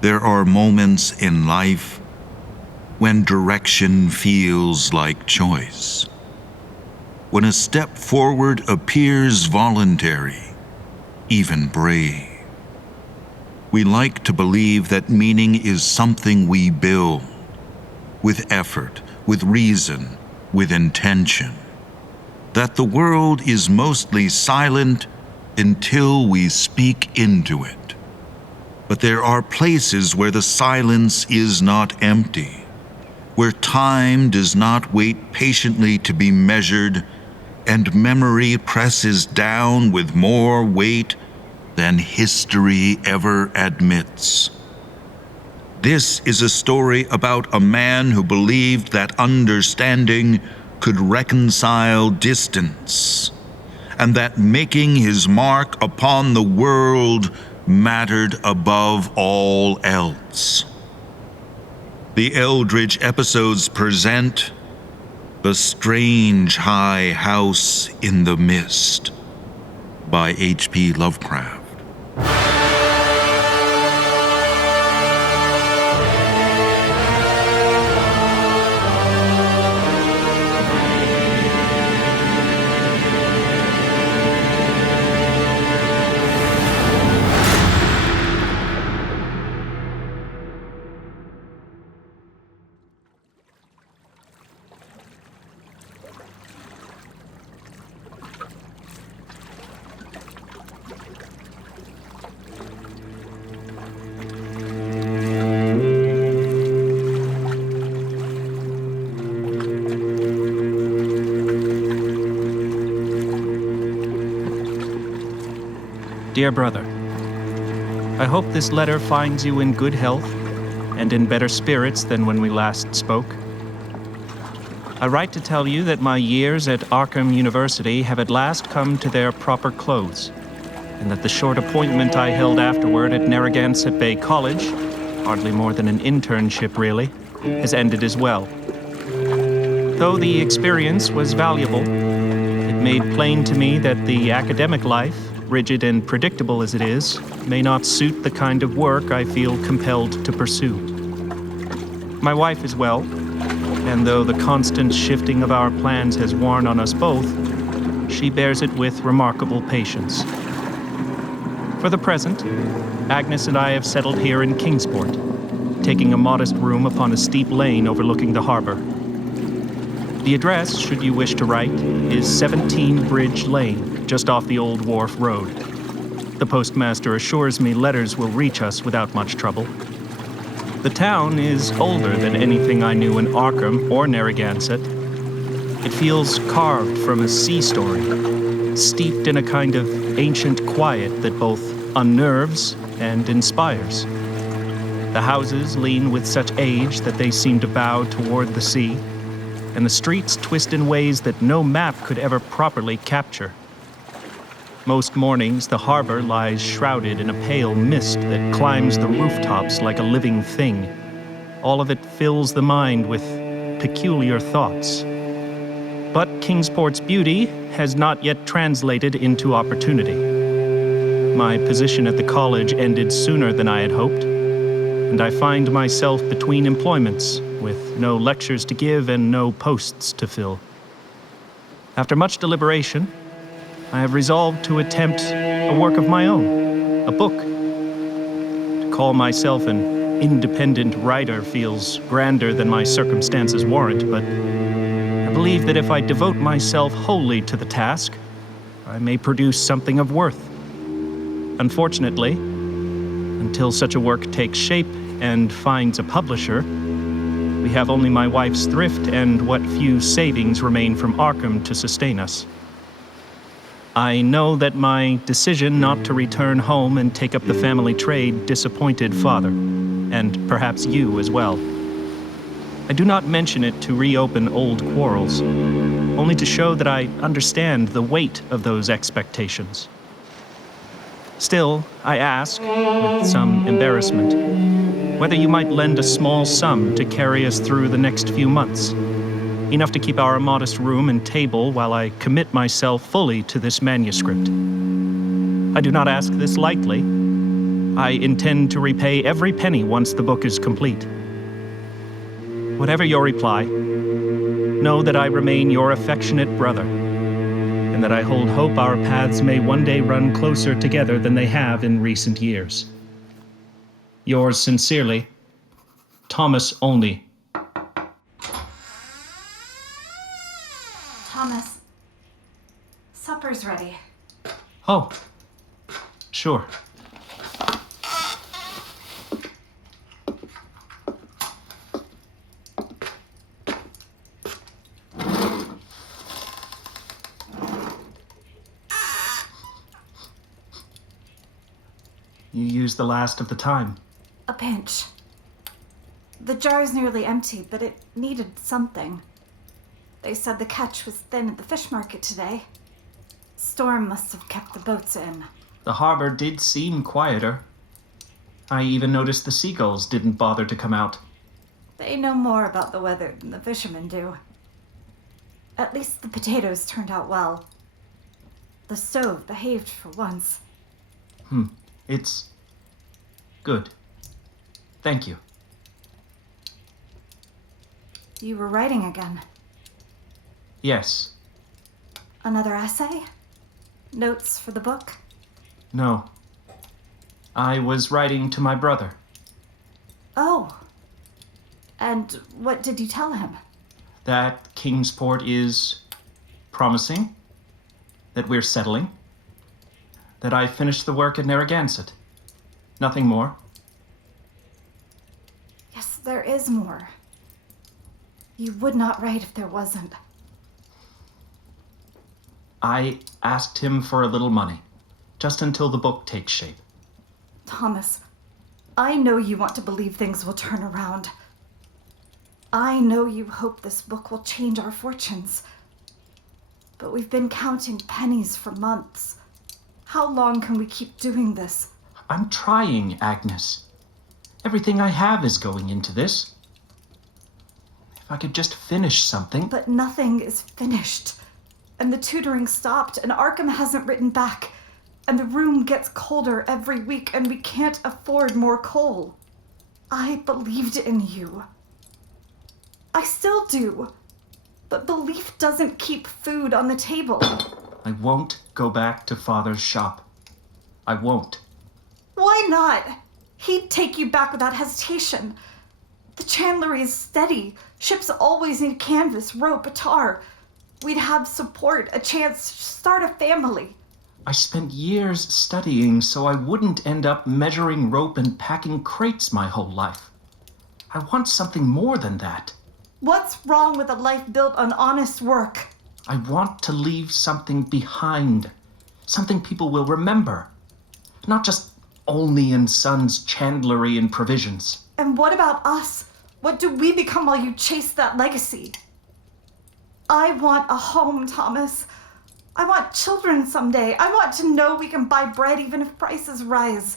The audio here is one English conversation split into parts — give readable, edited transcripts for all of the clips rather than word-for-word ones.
There are moments in life when direction feels like choice, when a step forward appears voluntary, even brave. We like to believe that meaning is something we build, with effort, with reason, with intention. That the world is mostly silent until we speak into it. But there are places where the silence is not empty, where time does not wait patiently to be measured, and memory presses down with more weight than history ever admits. This is a story about a man who believed that understanding could reconcile distance, and that making his mark upon the world mattered above all else. The Eldritch episodes present The Strange High House in the Mist by H.P. Lovecraft. Dear brother, I hope this letter finds you in good health and in better spirits than when we last spoke. I write to tell you that my years at Arkham University have at last come to their proper close, and that the short appointment I held afterward at Narragansett Bay College, hardly more than an internship really, has ended as well. Though the experience was valuable, it made plain to me that the academic life, rigid and predictable as it is, may not suit the kind of work I feel compelled to pursue. My wife is well, and though the constant shifting of our plans has worn on us both, she bears it with remarkable patience. For the present, Agnes and I have settled here in Kingsport, taking a modest room upon a steep lane overlooking the harbor. The address, should you wish to write, is 17 Bridge Lane, just off the Old Wharf Road. The postmaster assures me letters will reach us without much trouble. The town is older than anything I knew in Arkham or Narragansett. It feels carved from a sea story, steeped in a kind of ancient quiet that both unnerves and inspires. The houses lean with such age that they seem to bow toward the sea, and the streets twist in ways that no map could ever properly capture. Most mornings, the harbor lies shrouded in a pale mist that climbs the rooftops like a living thing. All of it fills the mind with peculiar thoughts. But Kingsport's beauty has not yet translated into opportunity. My position at the college ended sooner than I had hoped, and I find myself between employments, with no lectures to give and no posts to fill. After much deliberation, I have resolved to attempt a work of my own, a book. To call myself an independent writer feels grander than my circumstances warrant, but I believe that if I devote myself wholly to the task, I may produce something of worth. Unfortunately, until such a work takes shape and finds a publisher, we have only my wife's thrift and what few savings remain from Arkham to sustain us. I know that my decision not to return home and take up the family trade disappointed Father, and perhaps you as well. I do not mention it to reopen old quarrels, only to show that I understand the weight of those expectations. Still, I ask, with some embarrassment, whether you might lend a small sum to carry us through the next few months, enough to keep our modest room and table while I commit myself fully to this manuscript. I do not ask this lightly. I intend to repay every penny once the book is complete. Whatever your reply, know that I remain your affectionate brother, and that I hold hope our paths may one day run closer together than they have in recent years. Yours sincerely, Thomas Olney. Thomas, supper's ready. Oh, sure. You used the last of the time. A pinch. The jar's nearly empty, but it needed something. They said the catch was thin at the fish market today. Storm must have kept the boats in. The harbor did seem quieter. I even noticed the seagulls didn't bother to come out. They know more about the weather than the fishermen do. At least the potatoes turned out well. The stove behaved for once. It's good. Thank you. You were writing again. Yes. Another essay? Notes for the book? No. I was writing to my brother. Oh. And what did you tell him? That Kingsport is promising. That we're settling. That I finished the work at Narragansett. Nothing more. Yes, there is more. You would not write if there wasn't. I asked him for a little money, just until the book takes shape. Thomas, I know you want to believe things will turn around. I know you hope this book will change our fortunes. But we've been counting pennies for months. How long can we keep doing this? I'm trying, Agnes. Everything I have is going into this. If I could just finish something. But nothing is finished. And the tutoring stopped, and Arkham hasn't written back. And the room gets colder every week, and we can't afford more coal. I believed in you. I still do. But belief doesn't keep food on the table. I won't go back to Father's shop. I won't. Why not? He'd take you back without hesitation. The chandlery is steady. Ships always need canvas, rope, a tar. We'd have support, a chance to start a family. I spent years studying so I wouldn't end up measuring rope and packing crates my whole life. I want something more than that. What's wrong with a life built on honest work? I want to leave something behind. Something people will remember. Not just Olney and Sons chandlery and provisions. And what about us? What do we become while you chase that legacy? I want a home, Thomas. I want children someday. I want to know we can buy bread even if prices rise.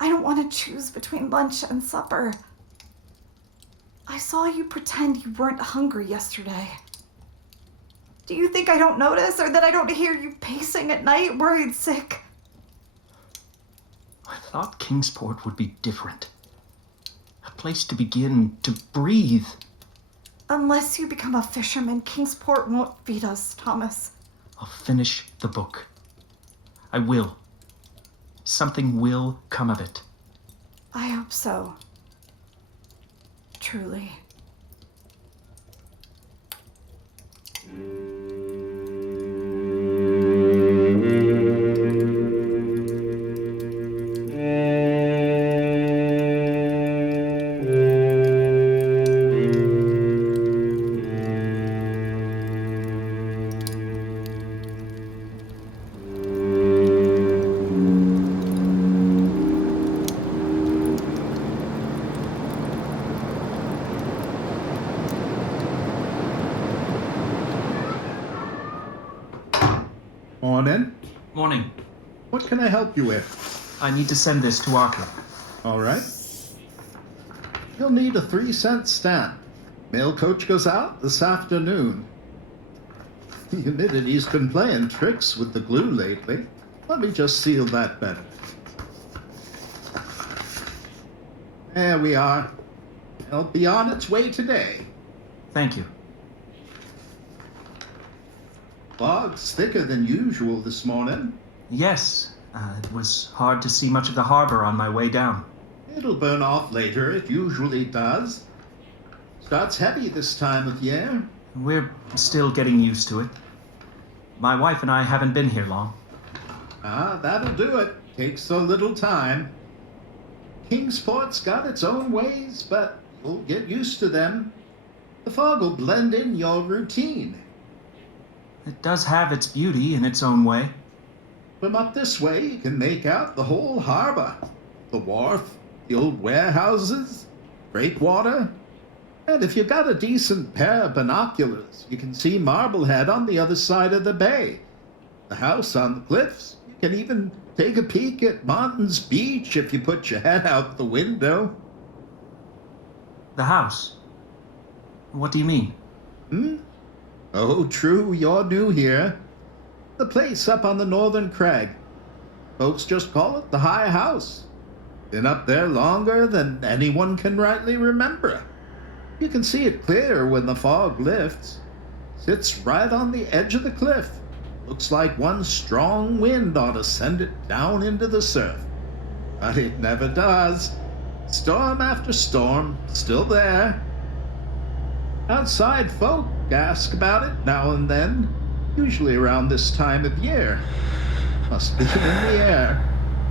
I don't want to choose between lunch and supper. I saw you pretend you weren't hungry yesterday. Do you think I don't notice, or that I don't hear you pacing at night, worried sick? I thought Kingsport would be different. A place to begin, to breathe. Unless you become a fisherman, Kingsport won't feed us, Thomas. I'll finish the book. I will. Something will come of it. I hope so. Truly. Orne, Morning. what can I help you with? I need to send this to Arkham. All right. You'll need a 3-cent stamp. Mail coach goes out this afternoon. He admitted he's been playing tricks with the glue lately. Let me just seal that better. There we are. It'll be on its way today. Thank you. Fog's thicker than usual this morning. Yes, it was hard to see much of the harbor on my way down. It'll burn off later, it usually does. Starts heavy this time of year. We're still getting used to it. My wife and I haven't been here long. Ah, that'll do it. Takes so little time. Kingsport's got its own ways, but you'll get used to them. The fog will blend in your routine. It does have its beauty in its own way. From up this way, you can make out the whole harbor. The wharf, the old warehouses, breakwater. And if you've got a decent pair of binoculars, you can see Marblehead on the other side of the bay. The house on the cliffs. You can even take a peek at Martin's Beach if you put your head out the window. The house? What do you mean? Oh, true, you're new here. The place up on the northern crag. Folks just call it the High House. Been up there longer than anyone can rightly remember. You can see it clear when the fog lifts. Sits right on the edge of the cliff. Looks like one strong wind ought to send it down into the surf. But it never does. Storm after storm, still there. Outside folk ask about it now and then, usually around this time of year. Must be in the air,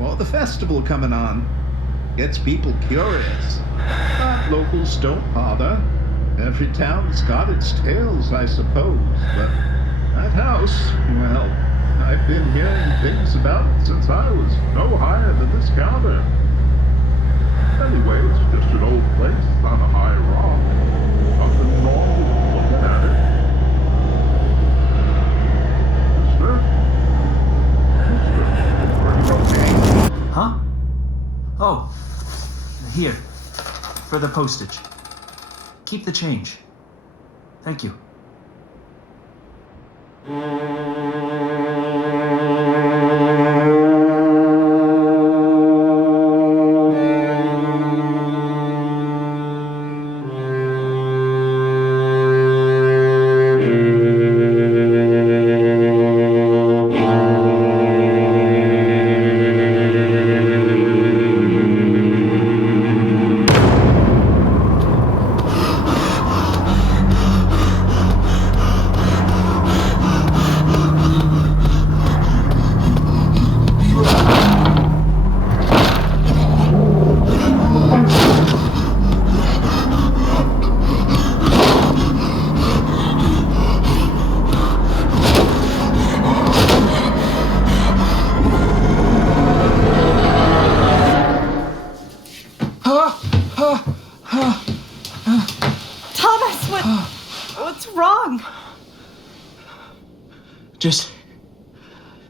or the festival coming on. Gets people curious. But locals don't bother. Every town's got its tales, I suppose. But that house, well, I've been hearing things about it since I was no higher than this counter. Anyway, it's just an old place on a high rock. Nothing wrong with looking at it. Mister? Mister, are you okay? Huh? Oh, here, for the postage. Keep the change. Thank you.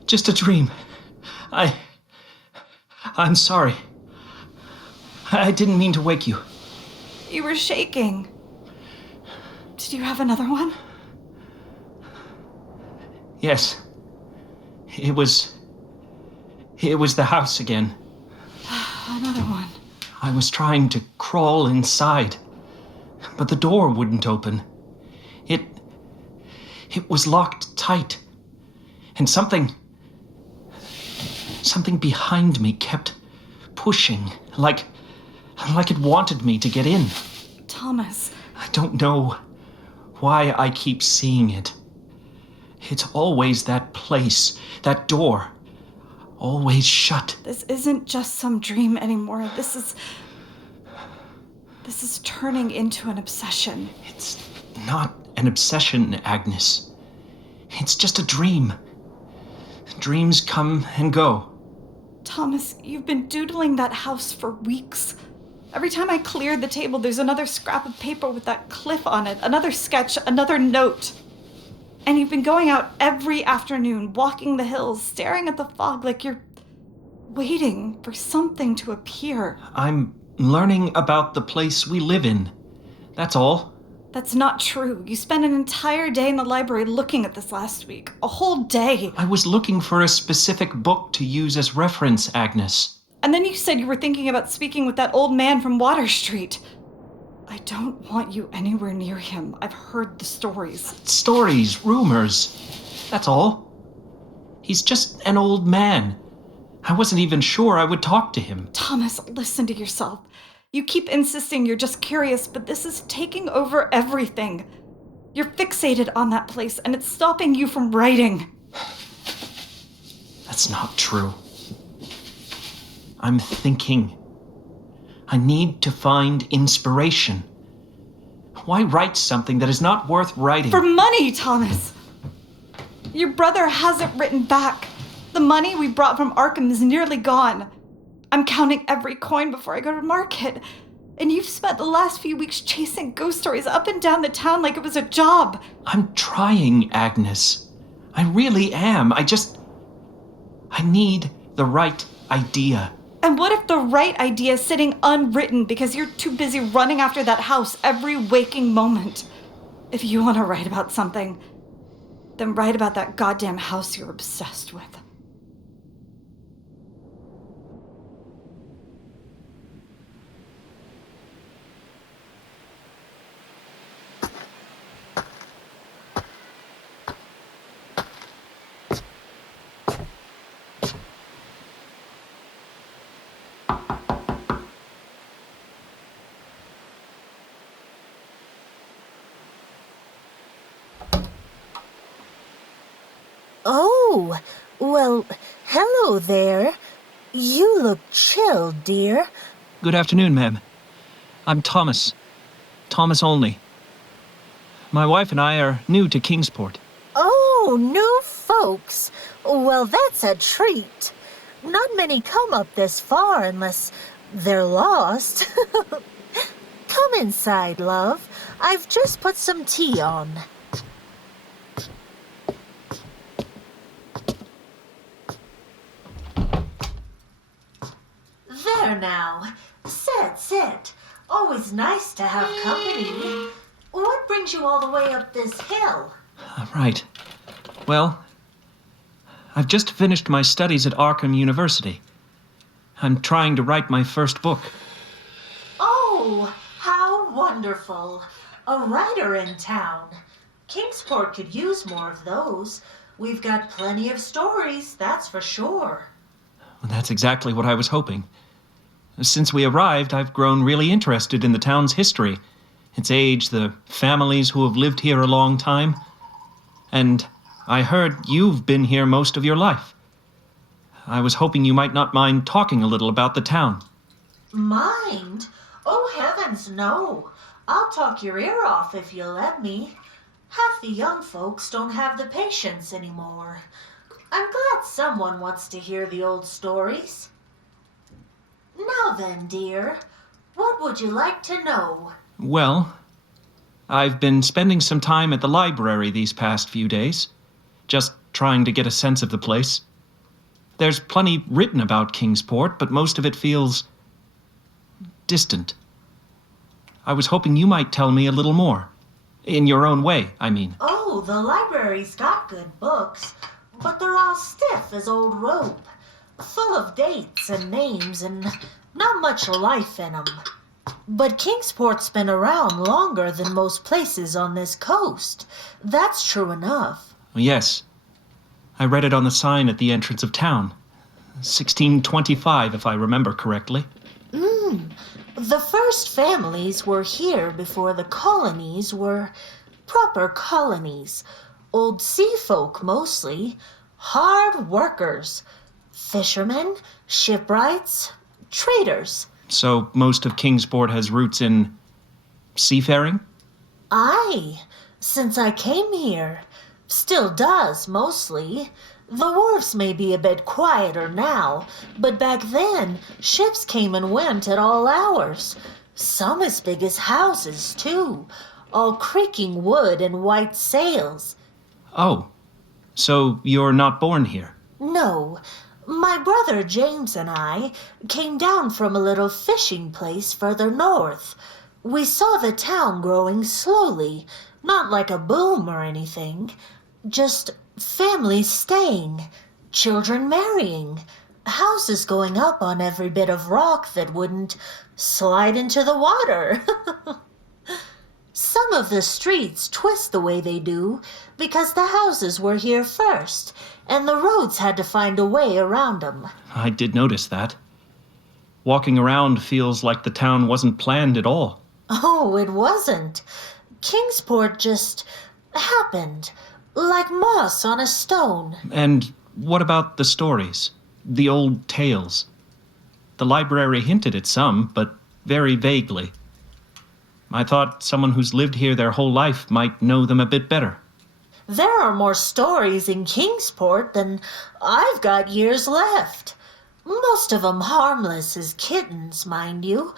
Just a dream. I'm sorry. I didn't mean to wake you. You were shaking. Did you have another one? Yes. It was the house again. Another one. I was trying to crawl inside, but the door wouldn't open. It was locked tight. And something behind me kept pushing, like it wanted me to get in. Thomas. I don't know why I keep seeing it. It's always that place, that door, always shut. This isn't just some dream anymore. This is turning into an obsession. It's not an obsession, Agnes. It's just a dream. Dreams come and go. Thomas, you've been doodling that house for weeks. Every time I clear the table, there's another scrap of paper with that cliff on it, another sketch, another note. And you've been going out every afternoon, walking the hills, staring at the fog like you're waiting for something to appear. I'm learning about the place we live in. That's all. That's not true. You spent an entire day in the library looking at this last week. A whole day. I was looking for a specific book to use as reference, Agnes. And then you said you were thinking about speaking with that old man from Water Street. I don't want you anywhere near him. I've heard the stories. Stories, rumors. That's all. He's just an old man. I wasn't even sure I would talk to him. Thomas, listen to yourself. You keep insisting you're just curious, but this is taking over everything. You're fixated on that place, and it's stopping you from writing. That's not true. I'm thinking. I need to find inspiration. Why write something that is not worth writing? For money, Thomas! Your brother hasn't written back. The money we brought from Arkham is nearly gone. I'm counting every coin before I go to market. And you've spent the last few weeks chasing ghost stories up and down the town like it was a job. I'm trying, Agnes. I really am. I need the right idea. And what if the right idea is sitting unwritten because you're too busy running after that house every waking moment? If you want to write about something, then write about that goddamn house you're obsessed with. Oh, well, hello there. You look chilled, dear. Good afternoon, ma'am. I'm Thomas. Thomas Olney. My wife and I are new to Kingsport. Oh, new folks. Well, that's a treat. Not many come up this far unless they're lost. Come inside, love. I've just put some tea on. There now. Sit. Always nice to have company. What brings you all the way up this hill? Right. Well, I've just finished my studies at Arkham University. I'm trying to write my first book. Oh, how wonderful. A writer in town. Kingsport could use more of those. We've got plenty of stories, that's for sure. Well, that's exactly what I was hoping. Since we arrived, I've grown really interested in the town's history, its age, the families who have lived here a long time. And I heard you've been here most of your life. I was hoping you might not mind talking a little about the town. Mind? Oh, heavens, no. I'll talk your ear off if you'll let me. Half the young folks don't have the patience anymore. I'm glad someone wants to hear the old stories. Now then, dear, what would you like to know? Well, I've been spending some time at the library these past few days, just trying to get a sense of the place. There's plenty written about Kingsport, but most of it feels distant. I was hoping you might tell me a little more. In your own way, I mean. Oh, the library's got good books, but they're all stiff as old rope. Full of dates and names and not much life in 'em. But Kingsport's been around longer than most places on this coast. That's true enough. Yes. I read it on the sign at the entrance of town. 1625, if I remember correctly. The first families were here before the colonies were proper colonies. Old sea folk mostly. Hard workers. Fishermen, shipwrights, traders. So most of Kingsport has roots in seafaring? Aye, since I came here. Still does, mostly. The wharves may be a bit quieter now, but back then, ships came and went at all hours. Some as big as houses, too. All creaking wood and white sails. Oh, so you're not born here? No. My brother James and I came down from a little fishing place further north. We saw the town growing slowly, not like a boom or anything. Just families staying, children marrying, Houses going up on every bit of rock that wouldn't slide into the water. Some of the streets twist the way they do because the houses were here first, and the roads had to find a way around them. I did notice that. Walking around feels like the town wasn't planned at all. Oh, it wasn't. Kingsport just happened, like moss on a stone. And what about the stories? The old tales? The library hinted at some, but very vaguely. I thought someone who's lived here their whole life might know them a bit better. There are more stories in Kingsport than I've got years left. Most of them harmless as kittens, mind you.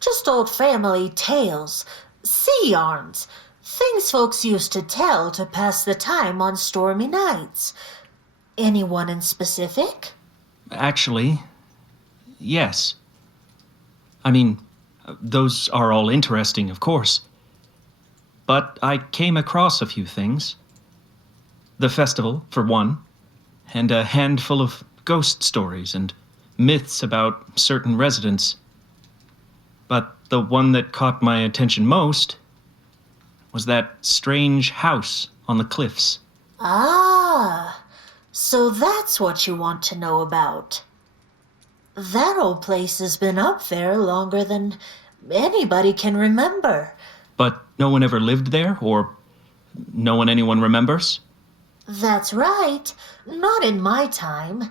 Just old family tales, sea yarns, things folks used to tell to pass the time on stormy nights. Anyone in specific? Actually, yes. I mean, those are all interesting, of course. But I came across a few things. The festival, for one, and a handful of ghost stories and myths about certain residents. But the one that caught my attention most was that strange house on the cliffs. Ah, so that's what you want to know about. That old place has been up there longer than anybody can remember. But no one ever lived there, or no one anyone remembers? That's right. Not in my time.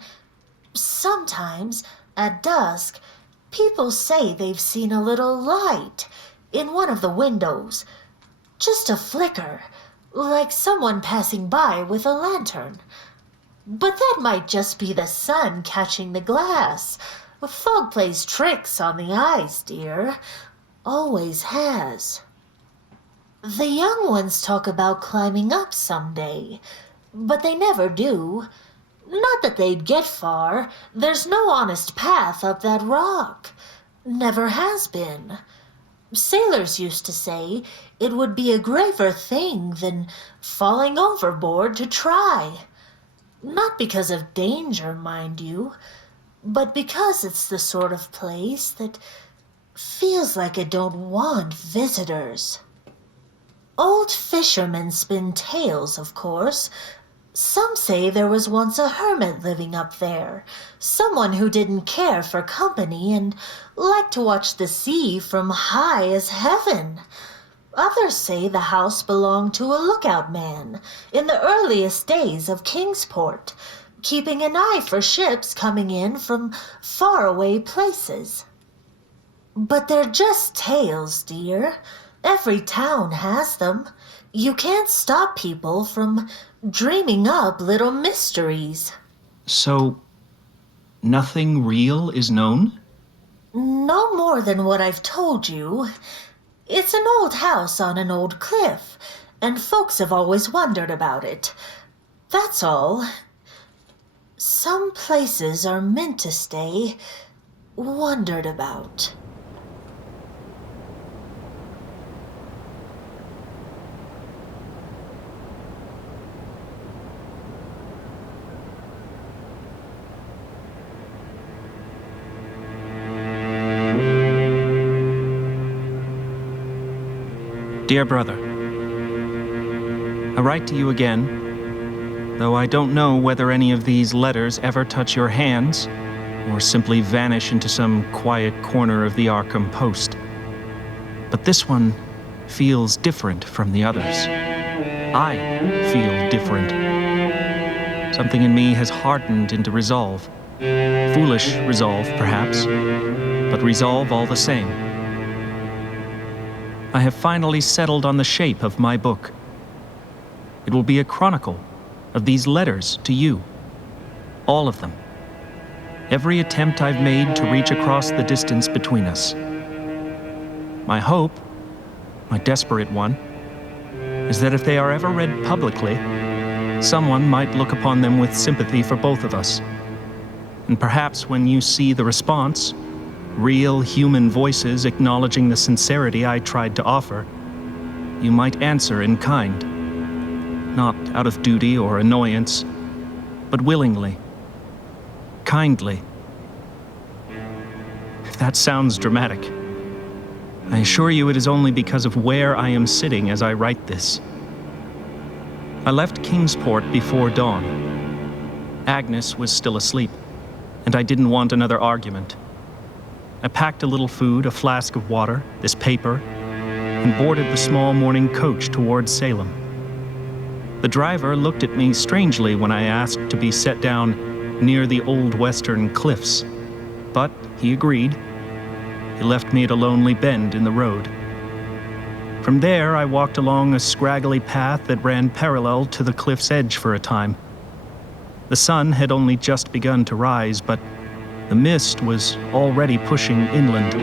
Sometimes, at dusk, people say they've seen a little light in one of the windows. Just a flicker, like someone passing by with a lantern. But that might just be the sun catching the glass. Fog plays tricks on the eyes, dear. Always has. The young ones talk about climbing up someday, but they never do. Not that they'd get far. There's no honest path up that rock. Never has been. Sailors used to say it would be a graver thing than falling overboard to try. Not because of danger, mind you, but because it's the sort of place that feels like it don't want visitors. Old fishermen spin tales, of course. Some say there was once a hermit living up there, someone who didn't care for company and liked to watch the sea from high as heaven. Others say the house belonged to a lookout man in the earliest days of Kingsport, keeping an eye for ships coming in from faraway places. But they're just tales, dear. Every town has them. You can't stop people from dreaming up little mysteries. So, nothing real is known? No more than what I've told you. It's an old house on an old cliff, and folks have always wondered about it. That's all. Some places are meant to stay wondered about. Dear brother, I write to you again, though I don't know whether any of these letters ever touch your hands or simply vanish into some quiet corner of the Arkham Post. But this one feels different from the others. I feel different. Something in me has hardened into resolve. Foolish resolve, perhaps, but resolve all the same. I have finally settled on the shape of my book. It will be a chronicle of these letters to you. All of them. Every attempt I've made to reach across the distance between us. My hope, my desperate one, is that if they are ever read publicly, someone might look upon them with sympathy for both of us. And perhaps when you see the response, real human voices acknowledging the sincerity I tried to offer, you might answer in kind, not out of duty or annoyance, but willingly, kindly, If that sounds dramatic, I assure you it is only because of where I am sitting as I write this. I left Kingsport before dawn. Agnes was still asleep, and I didn't want another argument. I packed a little food, a flask of water, this paper, and boarded the small morning coach towards Salem. The driver looked at me strangely when I asked to be set down near the old western cliffs, but he agreed. He left me at a lonely bend in the road. From there, I walked along a scraggly path that ran parallel to the cliff's edge for a time. The sun had only just begun to rise, but the mist was already pushing inland.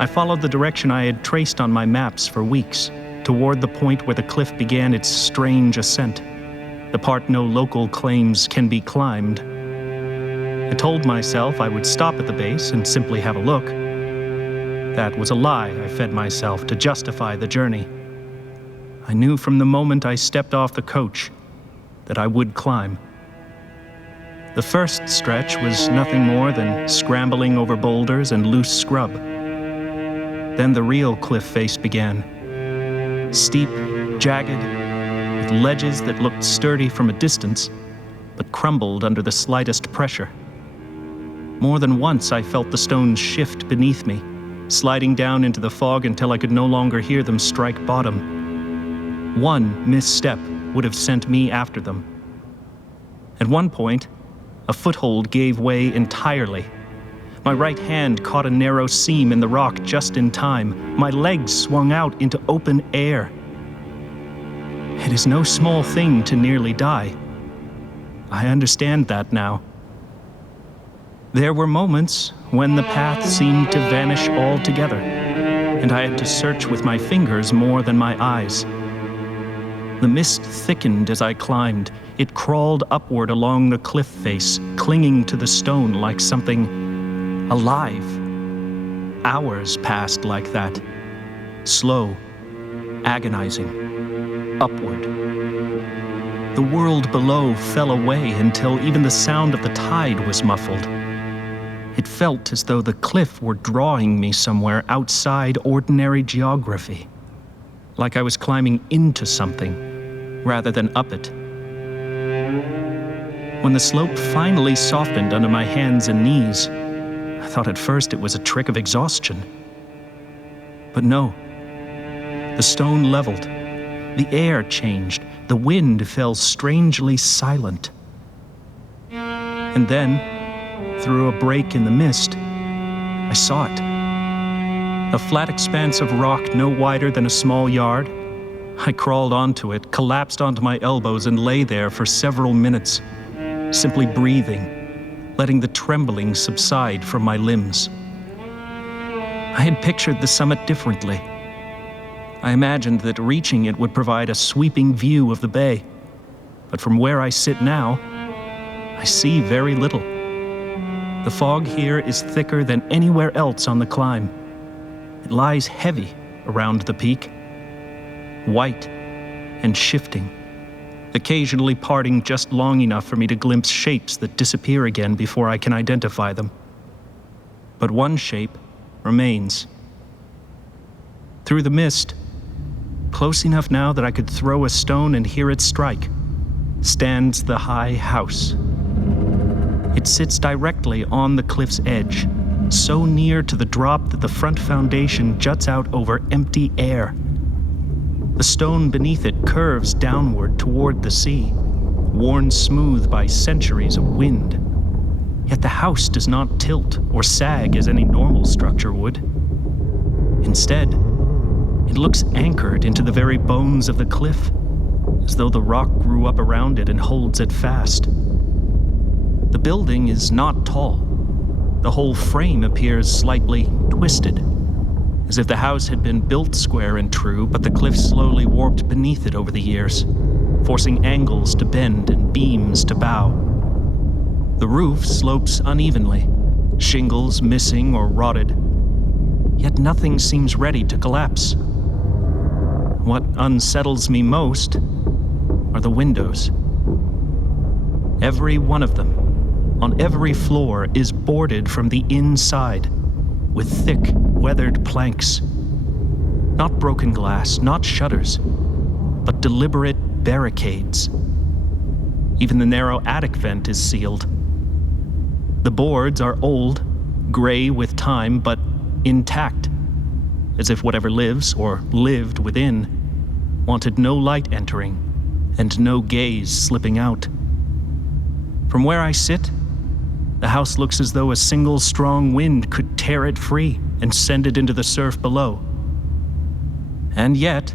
I followed the direction I had traced on my maps for weeks, toward the point where the cliff began its strange ascent, the part no local claims can be climbed. I told myself I would stop at the base and simply have a look. That was a lie I fed myself to justify the journey. I knew from the moment I stepped off the coach that I would climb. The first stretch was nothing more than scrambling over boulders and loose scrub. Then the real cliff face began. Steep, jagged, with ledges that looked sturdy from a distance, but crumbled under the slightest pressure. More than once I felt the stones shift beneath me, sliding down into the fog until I could no longer hear them strike bottom. One misstep would have sent me after them. At one point, a foothold gave way entirely. My right hand caught a narrow seam in the rock just in time. My legs swung out into open air. It is no small thing to nearly die. I understand that now. There were moments when the path seemed to vanish altogether, and I had to search with my fingers more than my eyes. The mist thickened as I climbed. It crawled upward along the cliff face, clinging to the stone like something alive. Hours passed like that, slow, agonizing, upward. The world below fell away until even the sound of the tide was muffled. It felt as though the cliff were drawing me somewhere outside ordinary geography, like I was climbing into something rather than up it. When the slope finally softened under my hands and knees, I thought at first it was a trick of exhaustion. But no. The stone leveled. The air changed. The wind fell strangely silent. And then, through a break in the mist, I saw it. A flat expanse of rock no wider than a small yard. I crawled onto it, collapsed onto my elbows, and lay there for several minutes, simply breathing, letting the trembling subside from my limbs. I had pictured the summit differently. I imagined that reaching it would provide a sweeping view of the bay. But from where I sit now, I see very little. The fog here is thicker than anywhere else on the climb. It lies heavy around the peak, white and shifting, occasionally parting just long enough for me to glimpse shapes that disappear again before I can identify them. But one shape remains. Through the mist, close enough now that I could throw a stone and hear it strike, stands the high house. It sits directly on the cliff's edge, so near to the drop that the front foundation juts out over empty air. The stone beneath it curves downward toward the sea, worn smooth by centuries of wind. Yet the house does not tilt or sag as any normal structure would. Instead, it looks anchored into the very bones of the cliff, as though the rock grew up around it and holds it fast. The building is not tall. The whole frame appears slightly twisted, as if the house had been built square and true, but the cliff slowly warped beneath it over the years, forcing angles to bend and beams to bow. The roof slopes unevenly, shingles missing or rotted, yet nothing seems ready to collapse. What unsettles me most are the windows. Every one of them, on every floor, is boarded from the inside, with thick, weathered planks. Not broken glass, not shutters, but deliberate barricades. Even the narrow attic vent is sealed. The boards are old, gray with time, but intact, as if whatever lives or lived within wanted no light entering and no gaze slipping out. From where I sit, the house looks as though a single strong wind could tear it free and send it into the surf below. And yet,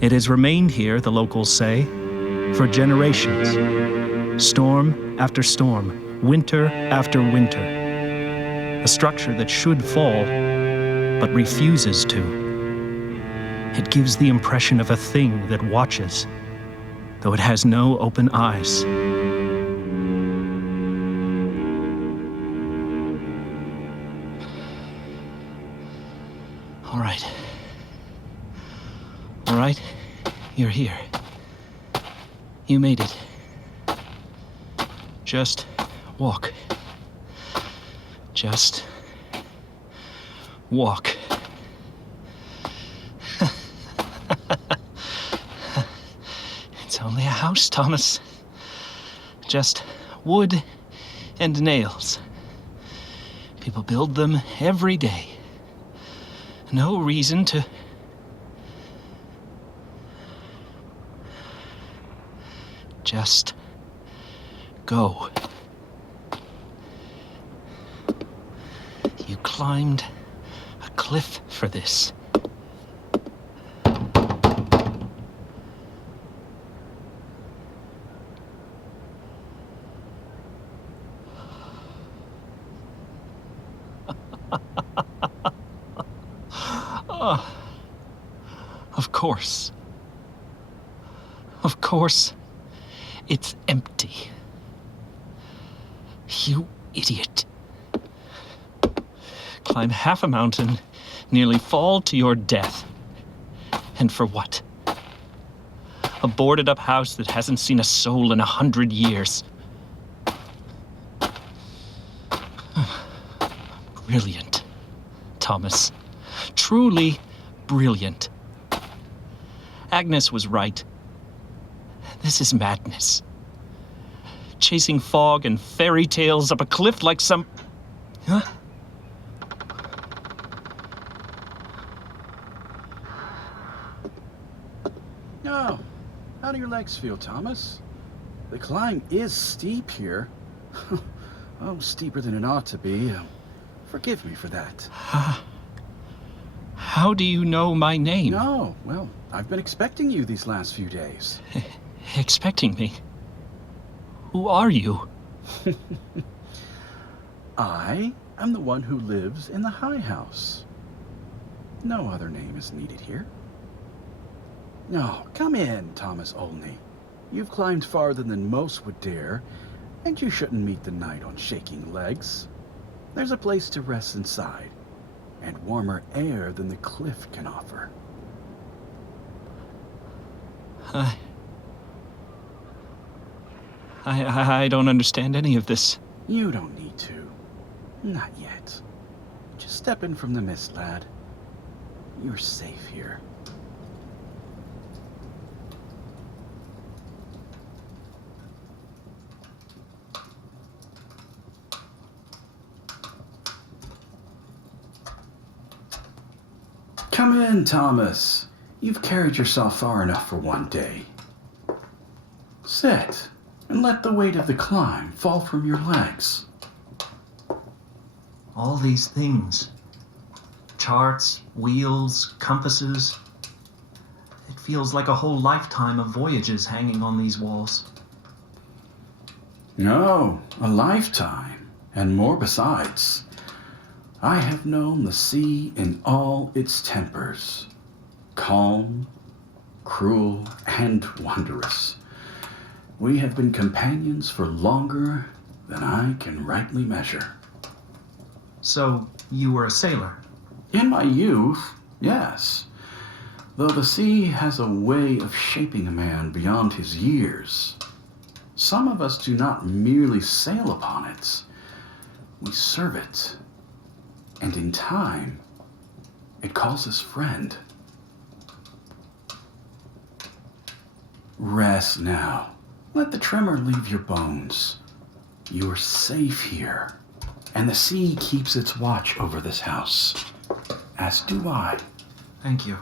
it has remained here, the locals say, for generations. Storm after storm, winter after winter. A structure that should fall, but refuses to. It gives the impression of a thing that watches, though it has no open eyes. All right, you're here. You made it. Just walk. Just walk. It's only a house, Thomas. Just wood and nails. People build them every day. No reason to... Just go. You climbed a cliff for this. Of course. Of course. It's empty. You idiot. Climb half a mountain, nearly fall to your death. And for what? A boarded-up house that hasn't seen a soul in 100 years. Brilliant, Thomas. Truly brilliant. Agnes was right. This is madness. Chasing fog and fairy tales up a cliff like some... Huh? Oh, how do your legs feel, Thomas? The climb is steep here. Oh, steeper than it ought to be. Forgive me for that. How do you know my name? No, well, I've been expecting you these last few days. Expecting me? Who are you? I am the one who lives in the High House. No other name is needed here. No, come in, Thomas Olney. You've climbed farther than most would dare, and you shouldn't meet the night on shaking legs. There's a place to rest inside, and warmer air than the cliff can offer. I don't understand any of this. You don't need to. Not yet. Just step in from the mist, lad. You're safe here. Come in, Thomas. You've carried yourself far enough for one day. Sit, and let the weight of the climb fall from your legs. All these things. Charts, wheels, compasses. It feels like a whole lifetime of voyages hanging on these walls. No, a lifetime, and more besides. I have known the sea in all its tempers. Calm, cruel, and wondrous. We have been companions for longer than I can rightly measure. So, you were a sailor? In my youth, yes. Though the sea has a way of shaping a man beyond his years. Some of us do not merely sail upon it. We serve it. And in time, it calls us friend. Rest now. Let the tremor leave your bones. You're safe here, and the sea keeps its watch over this house, as do I. Thank you.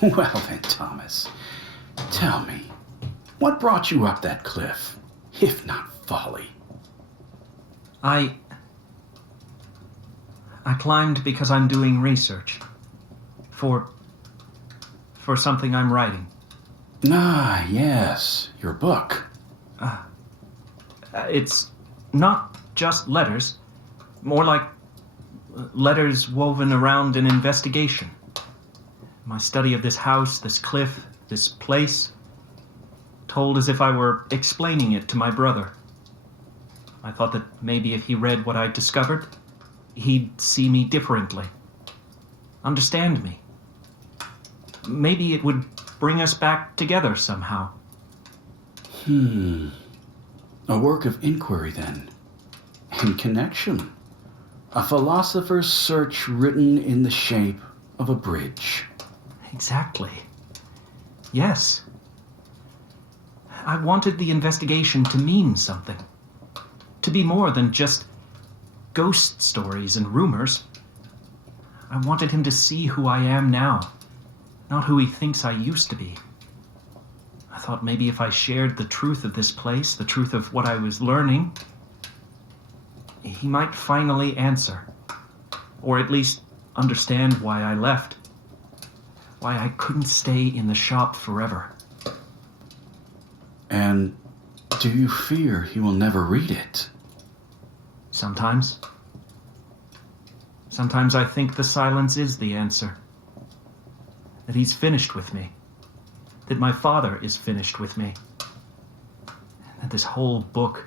Well then, Thomas, tell me, what brought you up that cliff, if not folly? I climbed because I'm doing research. For something I'm writing. Ah, yes, your book. It's not just letters, more like letters woven around an investigation. My study of this house, this cliff, this place, told as if I were explaining it to my brother. I thought that maybe if he read what I discovered, he'd see me differently, understand me. Maybe it would bring us back together somehow. A work of inquiry, then, and connection. A philosopher's search written in the shape of a bridge. Exactly. Yes. I wanted the investigation to mean something. To be more than just ghost stories and rumors. I wanted him to see who I am now, not who he thinks I used to be. I thought maybe if I shared the truth of this place, the truth of what I was learning, he might finally answer. Or at least understand why I left. Why I couldn't stay in the shop forever. And do you fear he will never read it? Sometimes. Sometimes I think the silence is the answer. That he's finished with me. That my father is finished with me. That this whole book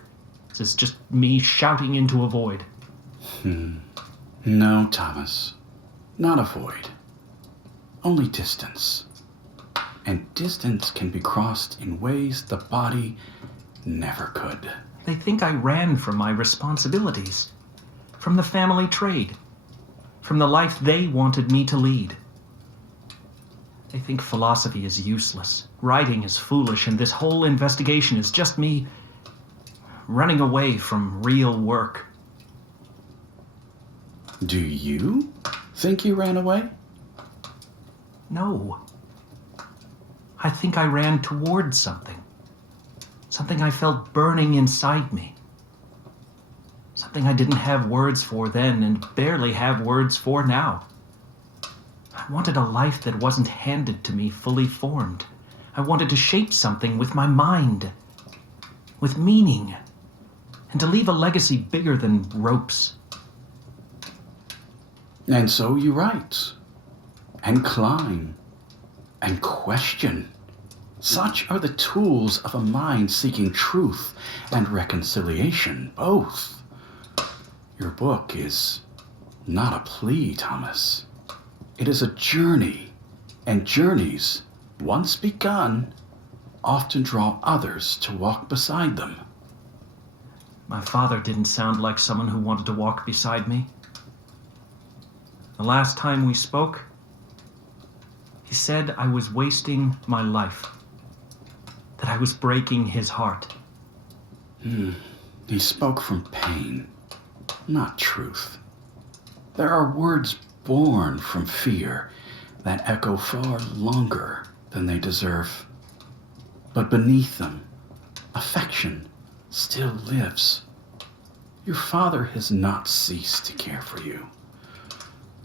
is just me shouting into a void. No, Thomas. Not a void. Only distance. And distance can be crossed in ways the body never could. They think I ran from my responsibilities. From the family trade. From the life they wanted me to lead. They think philosophy is useless, writing is foolish, and this whole investigation is just me running away from real work. Do you think you ran away? No. I think I ran towards something. Something I felt burning inside me. Something I didn't have words for then and barely have words for now. I wanted a life that wasn't handed to me fully formed. I wanted to shape something with my mind, with meaning, and to leave a legacy bigger than ropes. And so you write, and climb, and question. Such are the tools of a mind seeking truth and reconciliation, both. Your book is not a plea, Thomas. It is a journey, and journeys, once begun, often draw others to walk beside them. My father didn't sound like someone who wanted to walk beside me. The last time we spoke, he said I was wasting my life, that I was breaking his heart. He spoke from pain, not truth. There are words born from fear that echo far longer than they deserve. But beneath them, affection still lives. Your father has not ceased to care for you,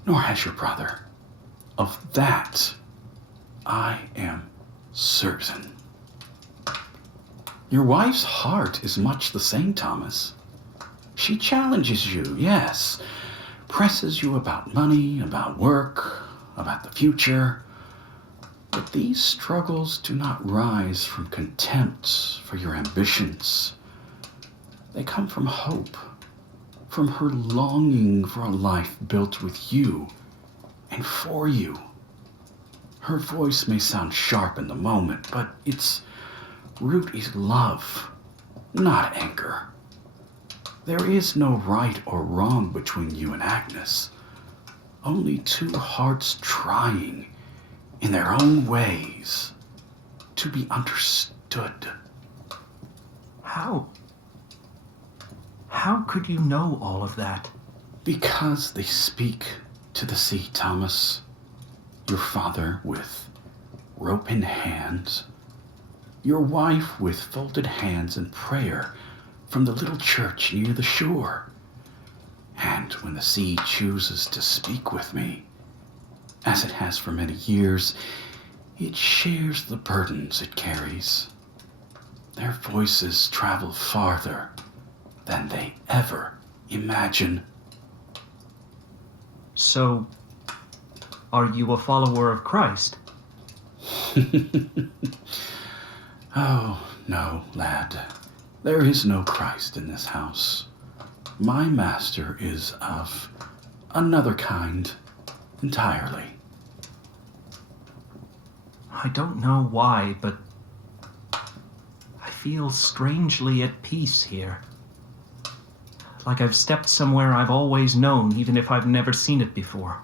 nor has your brother. Of that, I am certain. Your wife's heart is much the same, Thomas. She challenges you, yes, presses you about money, about work, about the future. But these struggles do not rise from contempt for your ambitions. They come from hope, from her longing for a life built with you and for you. Her voice may sound sharp in the moment, but its root is love, not anger. There is no right or wrong between you and Agnes. Only two hearts trying, in their own ways, to be understood. How could you know all of that? Because they speak to the sea, Thomas. Your father with rope in hands. Your wife with folded hands in prayer from the little church near the shore. And when the sea chooses to speak with me, as it has for many years, it shares the burdens it carries. Their voices travel farther than they ever imagine. So, are you a follower of Christ? Oh, no, lad. There is no Christ in this house. My master is of another kind entirely. I don't know why, but I feel strangely at peace here. Like I've stepped somewhere I've always known, even if I've never seen it before.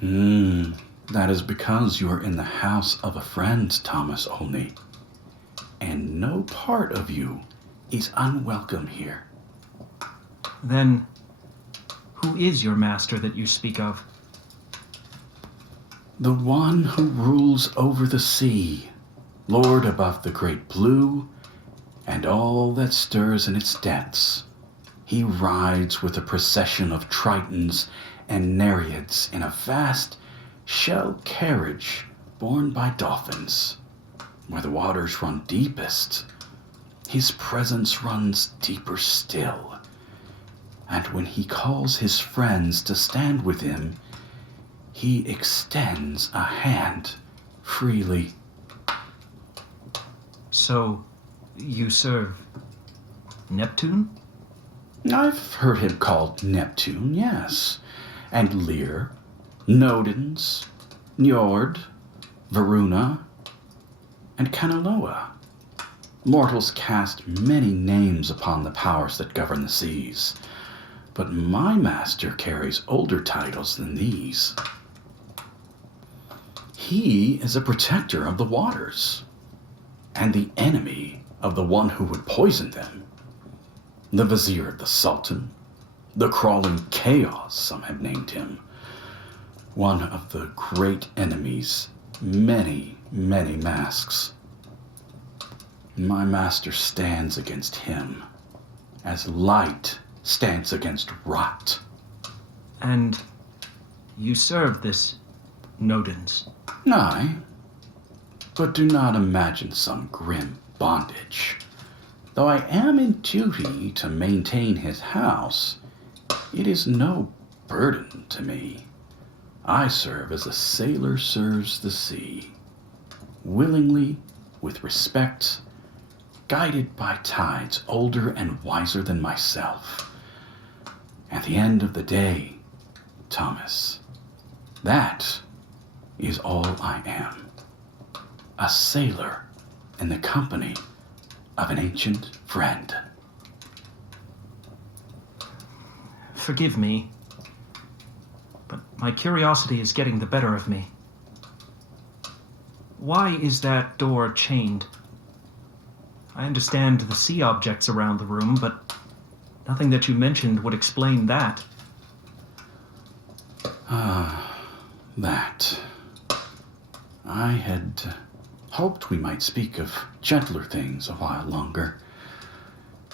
That is because you are in the house of a friend, Thomas Olney. And no part of you is unwelcome here. Then, who is your master that you speak of? The one who rules over the sea, Lord above the great blue, and all that stirs in its depths. He rides with a procession of tritons and nereids in a vast shell carriage borne by dolphins. Where the waters run deepest, his presence runs deeper still. And when he calls his friends to stand with him, he extends a hand freely. So, you serve Neptune? I've heard him called Neptune, yes. And Lear, Nodens, Njord, Varuna, and Kanaloa. Mortals cast many names upon the powers that govern the seas, but my master carries older titles than these. He is a protector of the waters, and the enemy of the one who would poison them. The vizier of the Sultan, the crawling chaos, some have named him. One of the great enemies, many, many masks. My master stands against him, as light stands against rot. And you serve this Nodens? Aye, but do not imagine some grim bondage. Though I am in duty to maintain his house, it is no burden to me. I serve as a sailor serves the sea, willingly, with respect, guided by tides older and wiser than myself. At the end of the day, Thomas, that is all I am. A sailor in the company of an ancient friend. Forgive me, but my curiosity is getting the better of me. Why is that door chained? I understand the sea objects around the room, but nothing that you mentioned would explain that. That. I had hoped we might speak of gentler things a while longer,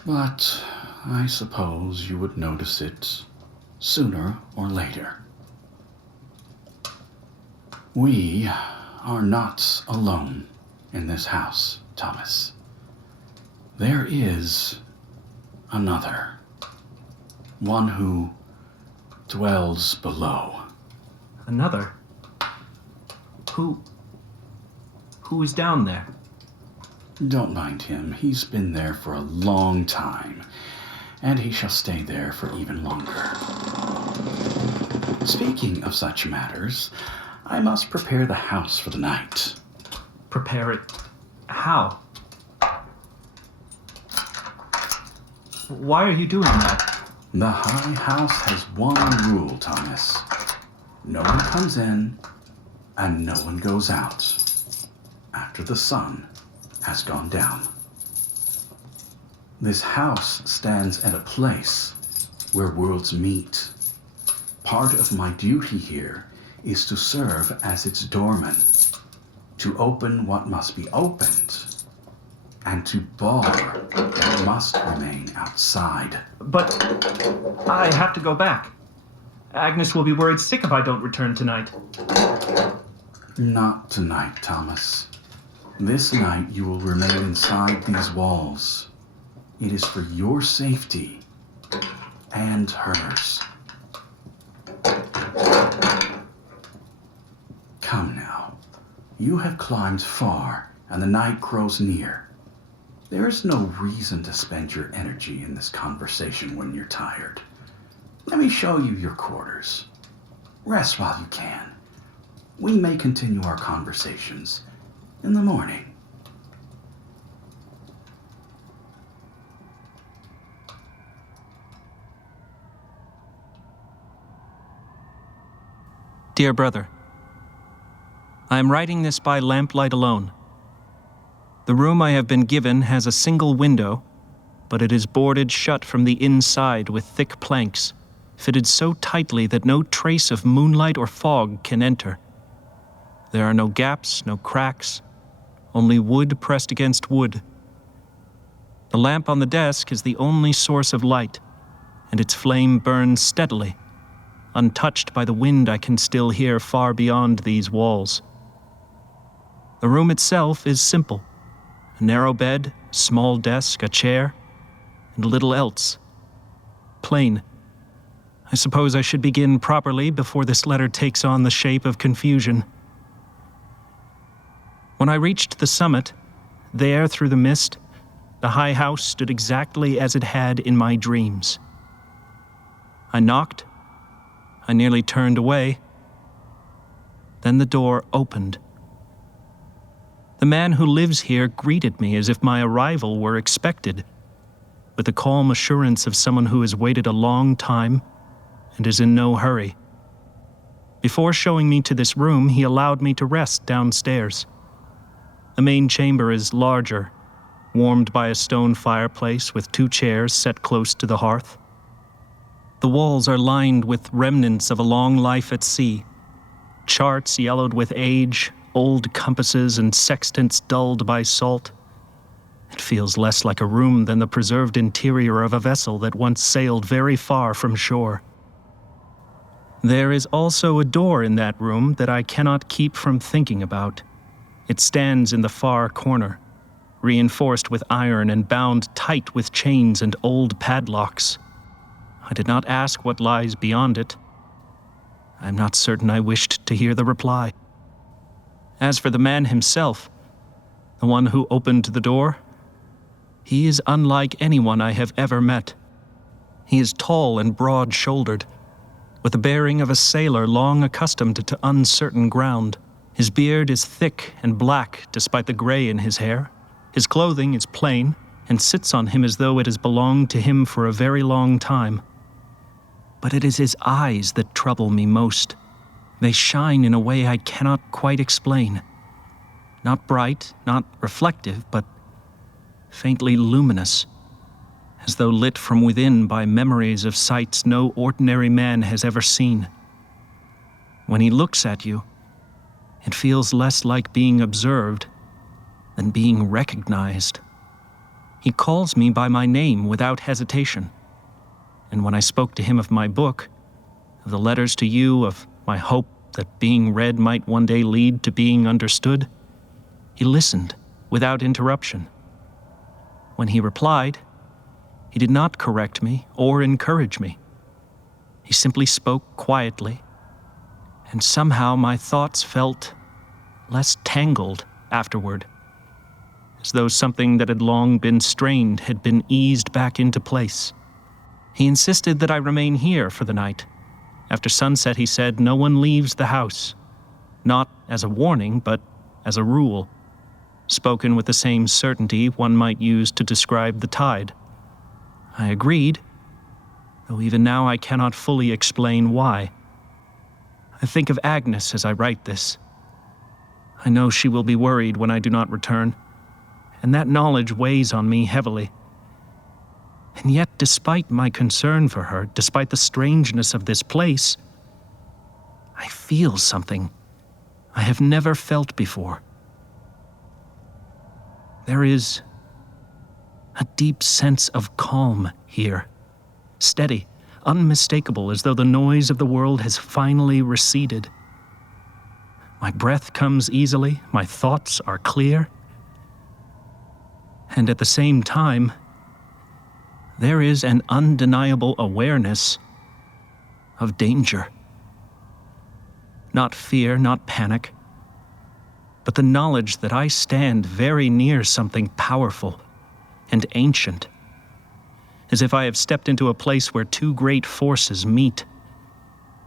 but I suppose you would notice it sooner or later. We are not alone in this house, Thomas. There is another, one who dwells below. Another? Who is down there? Don't mind him. He's been there for a long time, and he shall stay there for even longer. Speaking of such matters, I must prepare the house for the night. Prepare it how? Why are you doing that? The High House has one rule, Thomas. No one comes in, and no one goes out after the sun has gone down. This house stands at a place where worlds meet. Part of my duty here is to serve as its doorman, to open what must be opened, and to bar what must remain outside. But I have to go back. Agnes will be worried sick if I don't return tonight. Not tonight, Thomas. This night you will remain inside these walls. It is for your safety and hers. Come now. You have climbed far, and the night grows near. There is no reason to spend your energy in this conversation when you're tired. Let me show you your quarters. Rest while you can. We may continue our conversations in the morning. Dear brother, I am writing this by lamplight alone. The room I have been given has a single window, but it is boarded shut from the inside with thick planks, fitted so tightly that no trace of moonlight or fog can enter. There are no gaps, no cracks, only wood pressed against wood. The lamp on the desk is the only source of light, and its flame burns steadily, untouched by the wind I can still hear far beyond these walls. The room itself is simple. A narrow bed, small desk, a chair, and little else. Plain. I suppose I should begin properly before this letter takes on the shape of confusion. When I reached the summit, there through the mist, the high house stood exactly as it had in my dreams. I knocked. I nearly turned away. Then the door opened. The man who lives here greeted me as if my arrival were expected, with the calm assurance of someone who has waited a long time and is in no hurry. Before showing me to this room, he allowed me to rest downstairs. The main chamber is larger, warmed by a stone fireplace with 2 chairs set close to the hearth. The walls are lined with remnants of a long life at sea, charts yellowed with age, old compasses and sextants dulled by salt. It feels less like a room than the preserved interior of a vessel that once sailed very far from shore. There is also a door in that room that I cannot keep from thinking about. It stands in the far corner, reinforced with iron and bound tight with chains and old padlocks. I did not ask what lies beyond it. I am not certain I wished to hear the reply. As for the man himself, the one who opened the door, he is unlike anyone I have ever met. He is tall and broad-shouldered, with the bearing of a sailor long accustomed to uncertain ground. His beard is thick and black despite the gray in his hair. His clothing is plain and sits on him as though it has belonged to him for a very long time. But it is his eyes that trouble me most. They shine in a way I cannot quite explain. Not bright, not reflective, but faintly luminous, as though lit from within by memories of sights no ordinary man has ever seen. When he looks at you, it feels less like being observed than being recognized. He calls me by my name without hesitation, and when I spoke to him of my book, of the letters to you, of my hope that being read might one day lead to being understood, he listened without interruption. When he replied, he did not correct me or encourage me. He simply spoke quietly, and somehow my thoughts felt less tangled afterward, as though something that had long been strained had been eased back into place. He insisted that I remain here for the night. After sunset, he said, no one leaves the house, not as a warning, but as a rule, spoken with the same certainty one might use to describe the tide. I agreed, though even now I cannot fully explain why. I think of Agnes as I write this. I know she will be worried when I do not return, and that knowledge weighs on me heavily. And yet, despite my concern for her, despite the strangeness of this place, I feel something I have never felt before. There is a deep sense of calm here, steady, unmistakable, as though the noise of the world has finally receded. My breath comes easily, my thoughts are clear, and at the same time, there is an undeniable awareness of danger. Not fear, not panic, but the knowledge that I stand very near something powerful and ancient, as if I have stepped into a place where two great forces meet,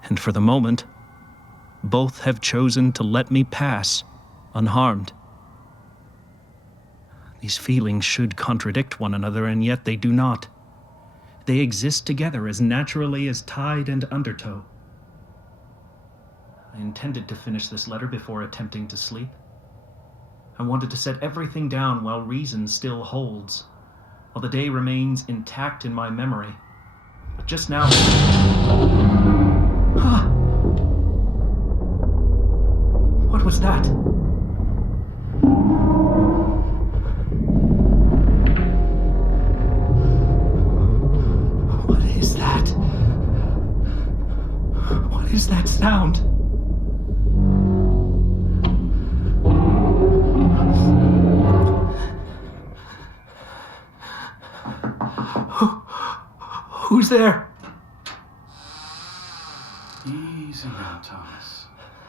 and for the moment, both have chosen to let me pass unharmed. These feelings should contradict one another, and yet they do not. They exist together as naturally as tide and undertow. I intended to finish this letter before attempting to sleep. I wanted to set everything down while reason still holds, while the day remains intact in my memory. But just now... What was that? What is that? What is that sound? Who's there? Easy now, Thomas.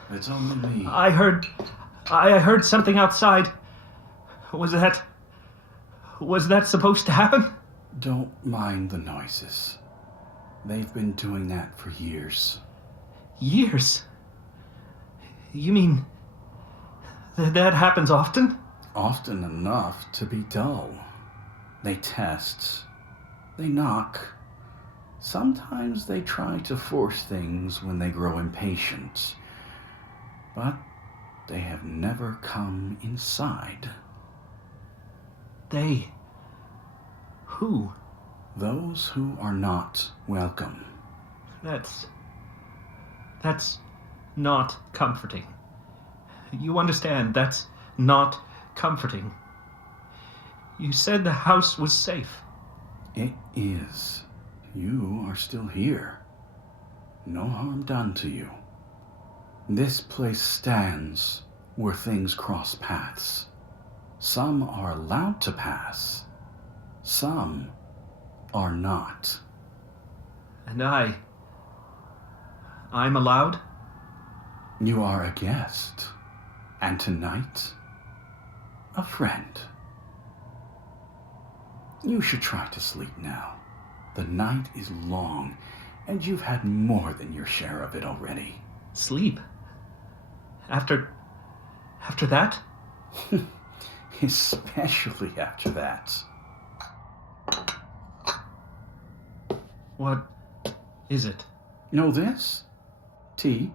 It's only me. I heard something outside. Was that supposed to happen? Don't mind the noises. They've been doing that for years. Years? You mean that happens often? Often enough to be dull. They test. They knock. Sometimes they try to force things when they grow impatient. But they have never come inside. They? Who? Those who are not welcome. That's not comforting. You understand, that's not comforting. You said the house was safe. It is. You are still here. No harm done to you. This place stands where things cross paths. Some are allowed to pass. Some are not. And I'm allowed? You are a guest. And tonight, a friend. You should try to sleep now. The night is long, and you've had more than your share of it already. Sleep? After that? Especially after that. What is it? Know this? Tea?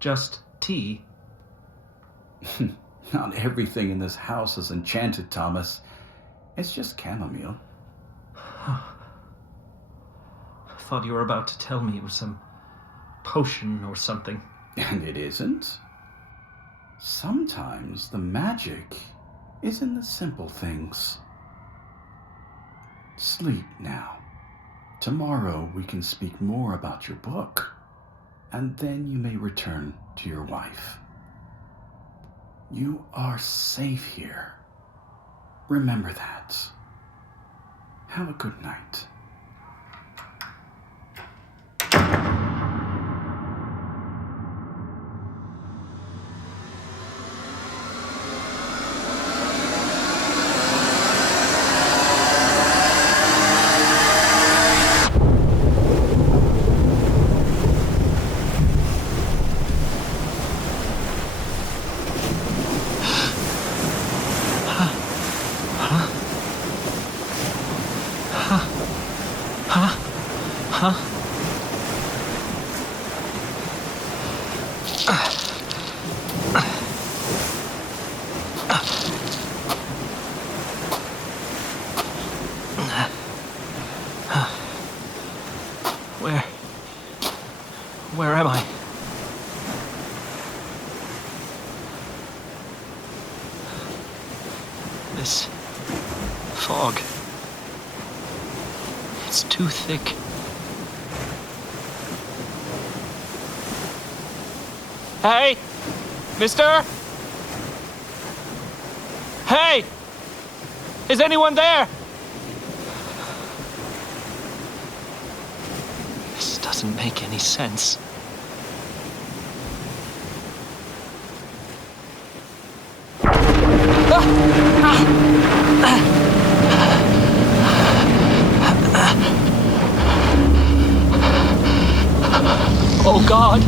Just tea? Not everything in this house is enchanted, Thomas. It's just chamomile. I thought you were about to tell me it was some potion or something. And it isn't. Sometimes the magic is in the simple things. Sleep now. Tomorrow we can speak more about your book, and then you may return to your wife. You are safe here. Remember that. Have a good night. Huh? Where am I? This fog. It's too thick. Hey! Mister? Hey! Is anyone there? This doesn't make any sense. Oh God!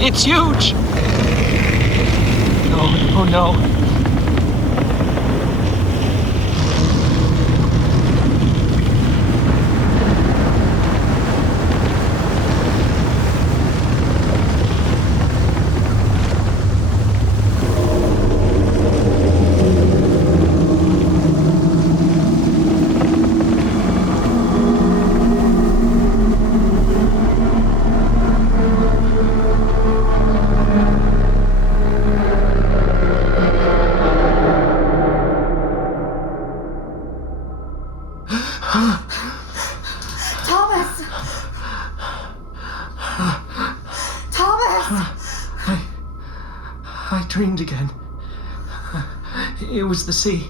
It's huge! No, no. I dreamed again. It was the sea.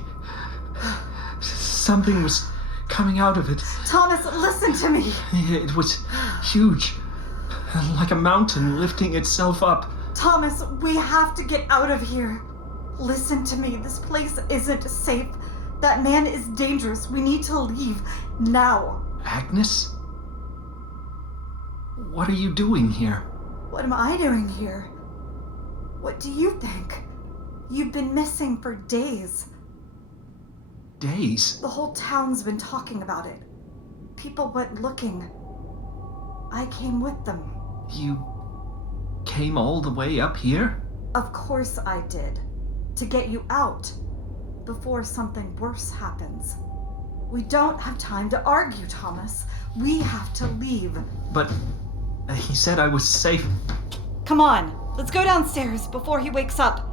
Something was coming out of it. Thomas, listen to me. It was huge, like a mountain lifting itself up. Thomas, we have to get out of here. Listen to me. This place isn't safe. That man is dangerous. We need to leave now. Agnes? What are you doing here? What am I doing here? What do you think? You've been missing for days. Days? The whole town's been talking about it. People went looking. I came with them. You came all the way up here? Of course I did. To get you out. Before something worse happens. We don't have time to argue, Thomas. We have to leave. But he said I was safe. Come on, let's go downstairs before he wakes up.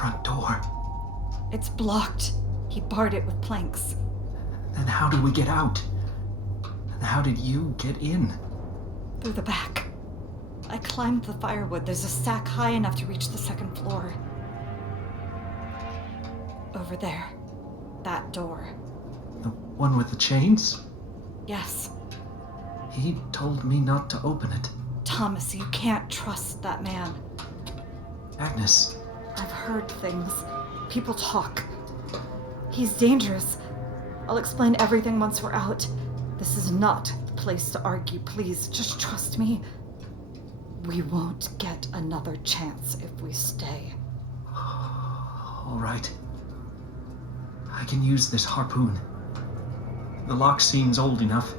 Front door. It's blocked. He barred it with planks. Then how do we get out? And how did you get in? Through the back. I climbed the firewood. There's a stack high enough to reach the second floor. Over there. That door. The one with the chains? Yes. He told me not to open it. Thomas, you can't trust that man. Agnes. I've heard things. People talk. He's dangerous. I'll explain everything once we're out. This is not the place to argue. Please, just trust me. We won't get another chance if we stay. All right. I can use this harpoon. The lock seems old enough.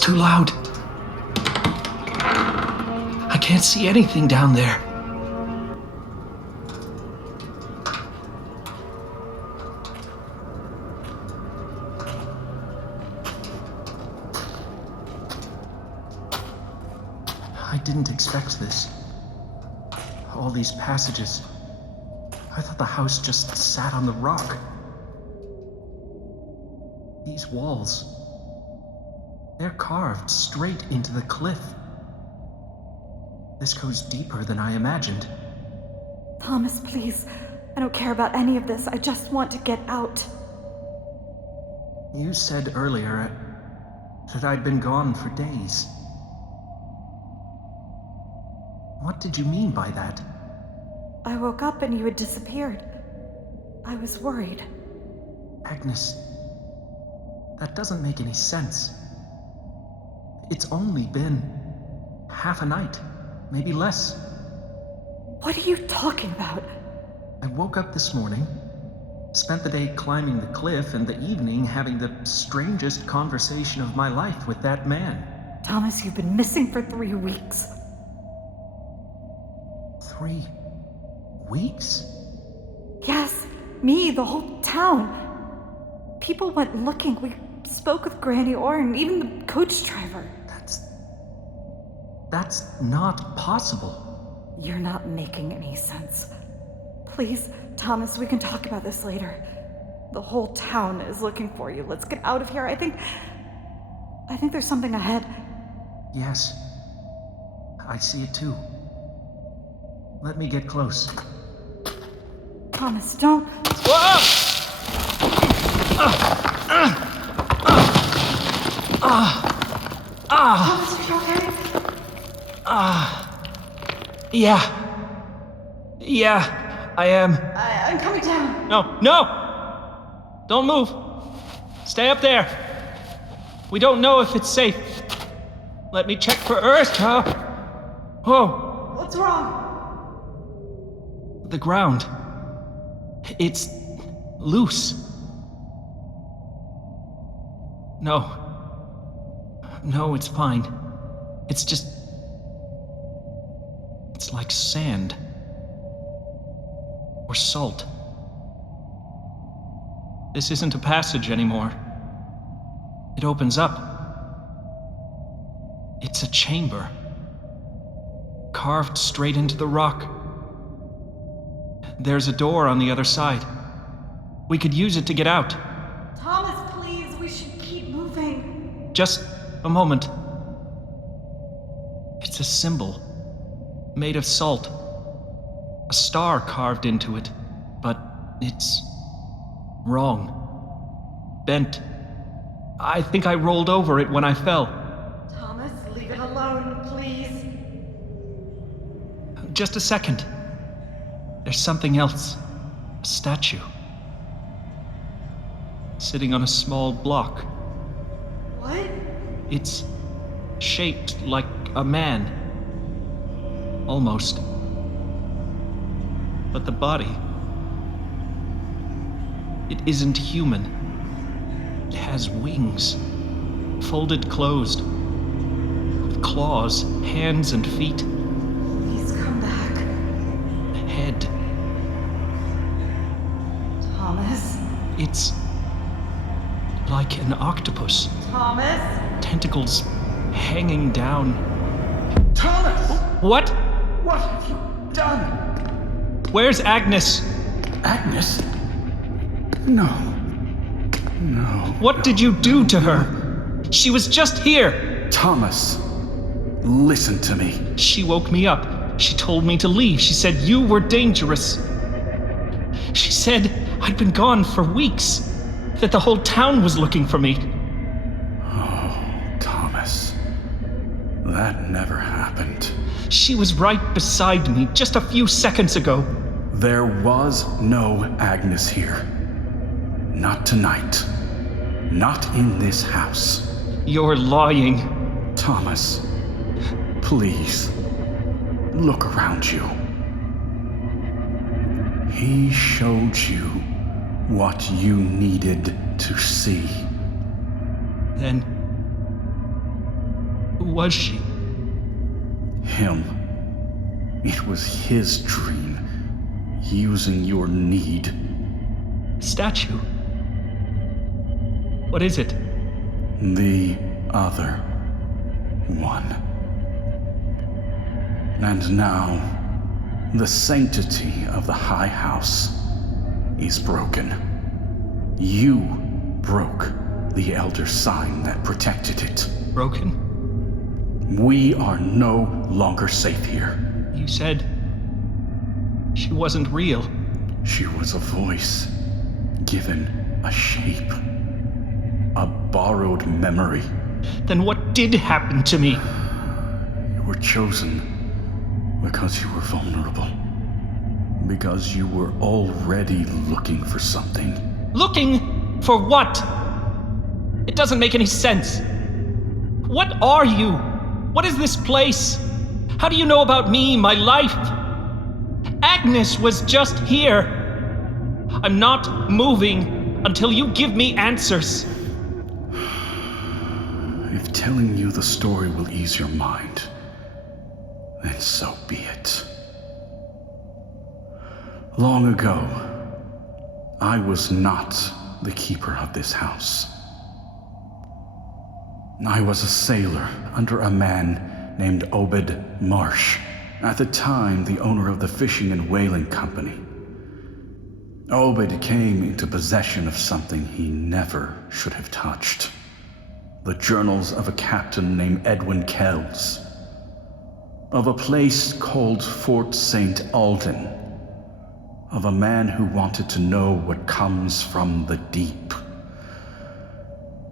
Too loud. I can't see anything down there. didn't expect this. All these passages. I thought the house just sat on the rock. These walls. They're carved straight into the cliff. This goes deeper than I imagined. Thomas, please. I don't care about any of this. I just want to get out. You said earlier that I'd been gone for days. What did you mean by that? I woke up and you had disappeared. I was worried. Agnes, that doesn't make any sense. It's only been half a night, maybe less. What are you talking about? I woke up this morning, spent the day climbing the cliff, and the evening having the strangest conversation of my life with that man. Thomas, you've been missing for 3 weeks. 3 weeks? Yes, me, the whole town. People went looking. We spoke with Granny Orne, even the coach driver. That's not possible. You're not making any sense. Please, Thomas, we can talk about this later. The whole town is looking for you. Let's get out of here. I think there's something ahead. Yes, I see it too. Let me get close. Thomas, don't. Thomas, are you okay? Yeah, I am. I'm coming down. No! Don't move. Stay up there. We don't know if it's safe. Let me check for earth. Whoa. What's wrong? The ground. It's loose. No, it's fine. It's just... it's like sand. Or salt. This isn't a passage anymore. It opens up. It's a chamber. Carved straight into the rock. There's a door on the other side. We could use it to get out. Thomas, please, we should keep moving. Just a moment. It's a symbol. Made of salt. A star carved into it. But it's wrong. Bent. I think I rolled over it when I fell. Thomas, leave it alone, please. Just a second. There's something else. A statue. Sitting on a small block. What? It's shaped like a man. Almost. But the body... it isn't human. It has wings. Folded closed. With claws, hands and feet. Please come back. A head. Thomas? It's... like an octopus. Thomas? Tentacles hanging down. Thomas! What? What have you done? Where's Agnes? Agnes? No. What did you do to her? She was just here. Thomas, listen to me. She woke me up. She told me to leave. She said you were dangerous. She said I'd been gone for weeks. That the whole town was looking for me. Oh, Thomas. That never happened. She was right beside me just a few seconds ago. There was no Agnes here. Not tonight. Not in this house. You're lying. Thomas, please, look around you. He showed you what you needed to see. Then... who was she? Him. It was his dream, using your need. Statue? What is it? The other one. And now, the sanctity of the High House is broken. You broke the Elder Sign that protected it. Broken? We are no longer safe here. You said she wasn't real. She was a voice, given a shape, a borrowed memory. Then what did happen to me? You were chosen because you were vulnerable. Because you were already looking for something. Looking for what? It doesn't make any sense. What are you? What is this place? How do you know about me, my life? Agnes was just here. I'm not moving until you give me answers. If telling you the story will ease your mind, then so be it. Long ago, I was not the keeper of this house. I was a sailor under a man named Obed Marsh, at the time the owner of the fishing and whaling company. Obed came into possession of something he never should have touched. The journals of a captain named Edwin Kells, of a place called Fort St. Alden, of a man who wanted to know what comes from the deep,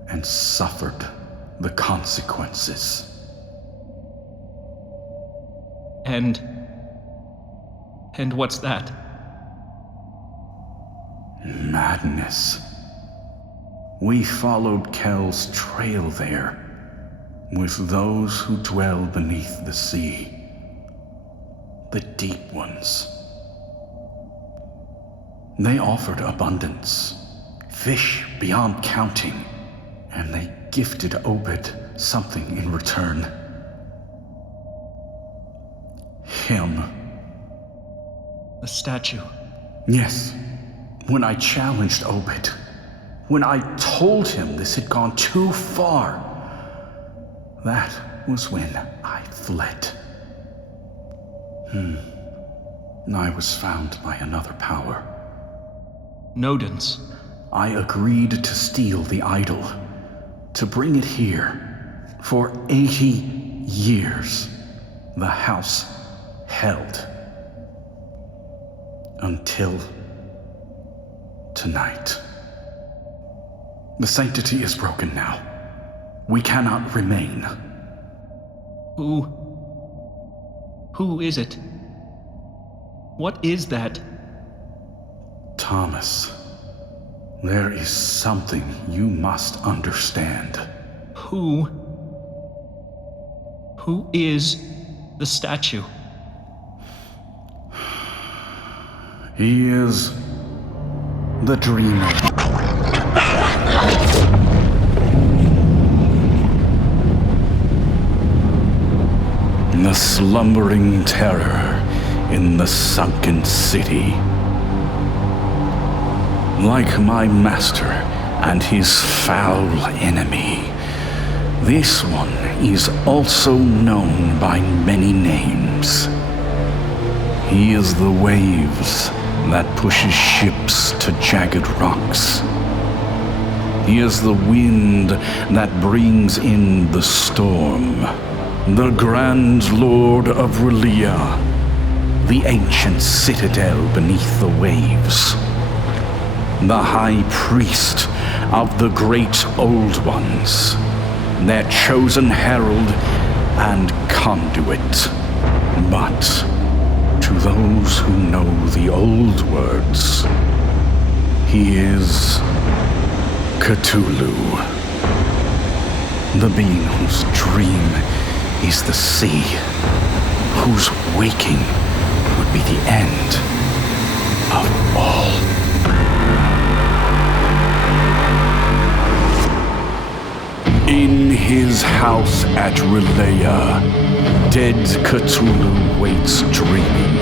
and suffered the consequences. And what's that? Madness. We followed Kell's trail there, with those who dwell beneath the sea. The deep ones. They offered abundance, fish beyond counting, and they gifted Obed something in return. Him. The statue. Yes. When I challenged Obed, when I told him this had gone too far, that was when I fled. I was found by another power. Nodens. I agreed to steal the idol, to bring it here. For 80 years, the house held. Until tonight. The sanctity is broken now. We cannot remain. Who is it? What is that? Thomas, there is something you must understand. Who is the statue? He is the dreamer. The slumbering terror in the sunken city. Like my master and his foul enemy, this one is also known by many names. He is the waves that pushes ships to jagged rocks. He is the wind that brings in the storm. The Grand Lord of Relia, the ancient citadel beneath the waves. The High Priest of the Great Old Ones, their chosen herald and conduit. But to those who know the old words, he is Cthulhu, the being whose dream is the sea, whose waking would be the end of all. In his house at Relaya, dead Cthulhu waits dreaming.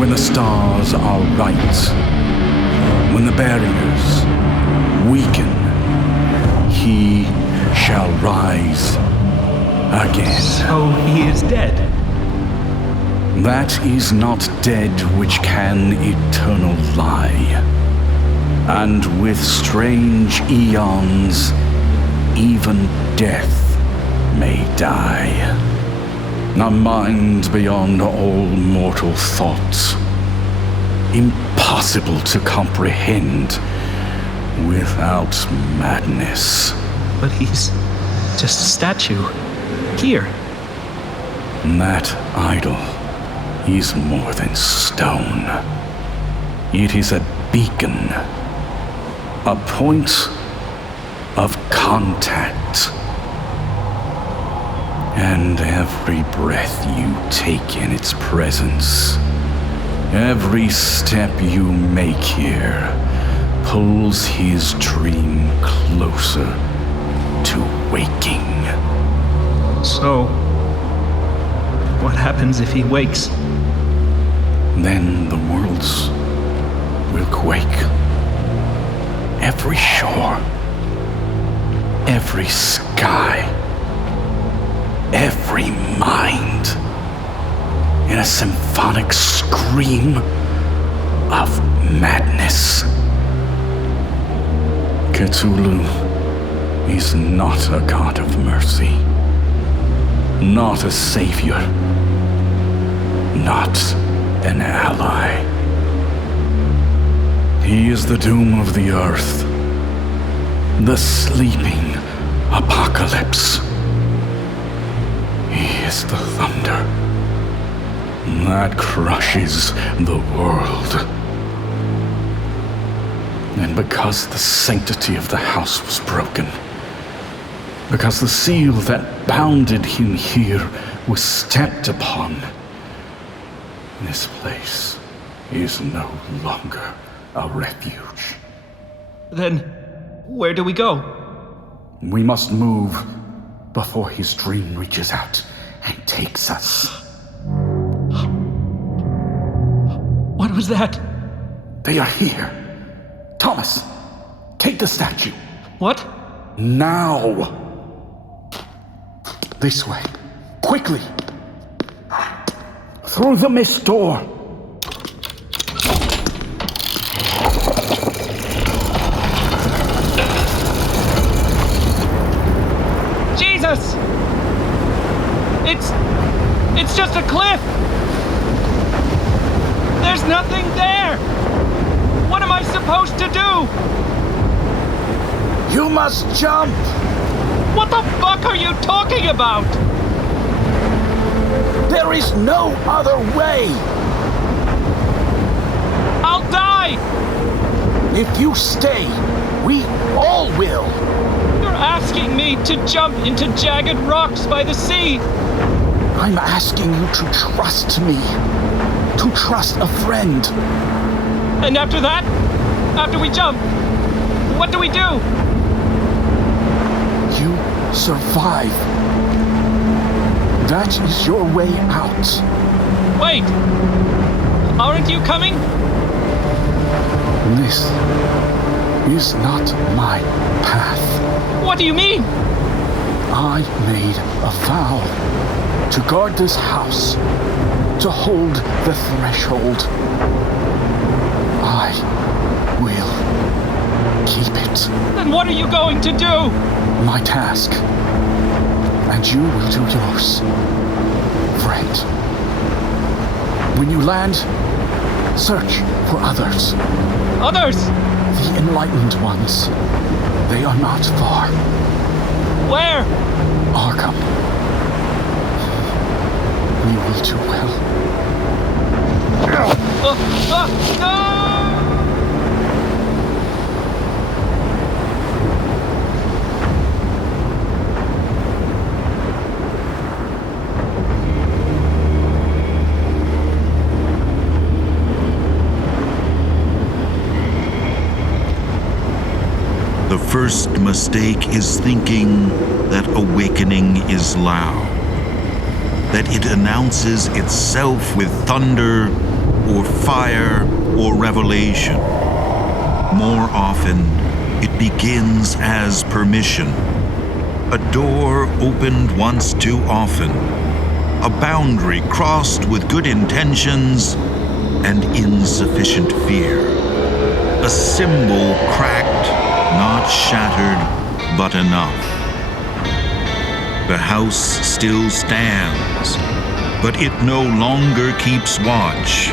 When the stars are right, when the barriers weaken, he shall rise again. So he is dead? That is not dead which can eternal lie, and with strange eons even death may die. A mind beyond all mortal thoughts, impossible to comprehend without madness. But he's just a statue. Here. That idol is more than stone. It is a beacon, a point of contact. And every breath you take in its presence, every step you make here, pulls his dream closer to waking. So, what happens if he wakes? Then the worlds will quake. Every shore, every sky, every mind, in a symphonic scream of madness. Cthulhu is not a god of mercy, not a savior, not an ally. He is the doom of the earth, the sleeping apocalypse. He is the thunder that crushes the world. And because the sanctity of the house was broken, because the seal that bounded him here was stepped upon, this place is no longer a refuge. Then, where do we go? We must move before his dream reaches out and takes us. What was that? They are here. Thomas, take the statue. What? Now! This way. Quickly! Through the mist door. Jesus! It's just a cliff! There's nothing there! What am I supposed to do? You must jump! What the fuck are you talking about? There is no other way! I'll die! If you stay, we all will! You're asking me to jump into jagged rocks by the sea! I'm asking you to trust me. To trust a friend. And after that? After we jump? What do we do? You survive. That is your way out. Wait! Aren't you coming? This is not my path. What do you mean? I made a vow to guard this house, to hold the threshold. I will keep it. Then what are you going to do? My task. And you will do yours, friend. When you land, search for others. Others? The enlightened ones. They are not far. Where? Arkham. You will do well. No! The first mistake is thinking that awakening is loud, that it announces itself with thunder or fire or revelation. More often, it begins as permission, a door opened once too often, a boundary crossed with good intentions and insufficient fear. A symbol cracked, not shattered, but enough. The house still stands, but it no longer keeps watch.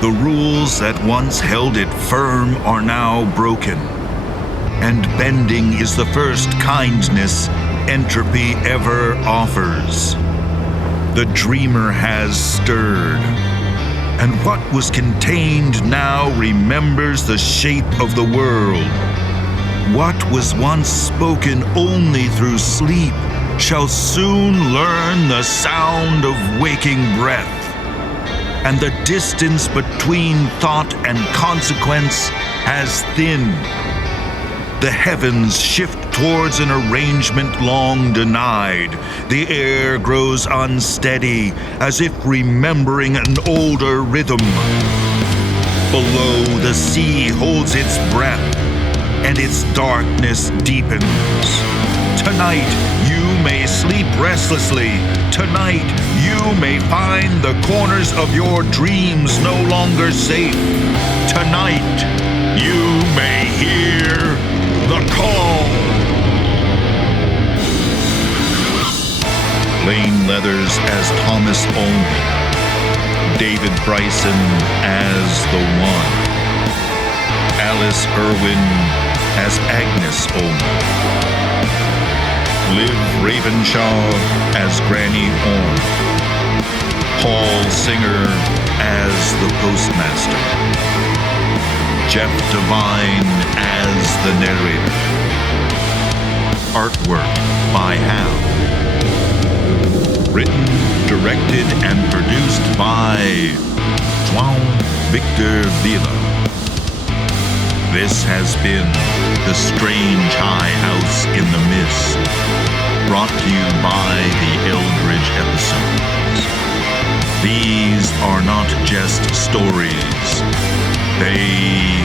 The rules that once held it firm are now broken, and bending is the first kindness entropy ever offers. The dreamer has stirred, and what was contained now remembers the shape of the world. What was once spoken only through sleep shall soon learn the sound of waking breath, and the distance between thought and consequence has thinned. The heavens shift towards an arrangement long denied. The air grows unsteady, as if remembering an older rhythm. Below, the sea holds its breath, and its darkness deepens. Tonight, you may sleep restlessly. Tonight, you may find the corners of your dreams no longer safe. Tonight, you may hear the call. Plain Leathers as Thomas Olney. David Bryson as the One. Alice Irwin as Agnes Olney. Liv Ravenshaw as Granny Orne. Paul Singer as the Postmaster. Jeff Devine as the narrator. Artwork by Hal. Written, directed, and produced by João Victor Vila. This has been The Strange High House in the Mist, brought to you by the Eldritch episodes. These are not just stories. They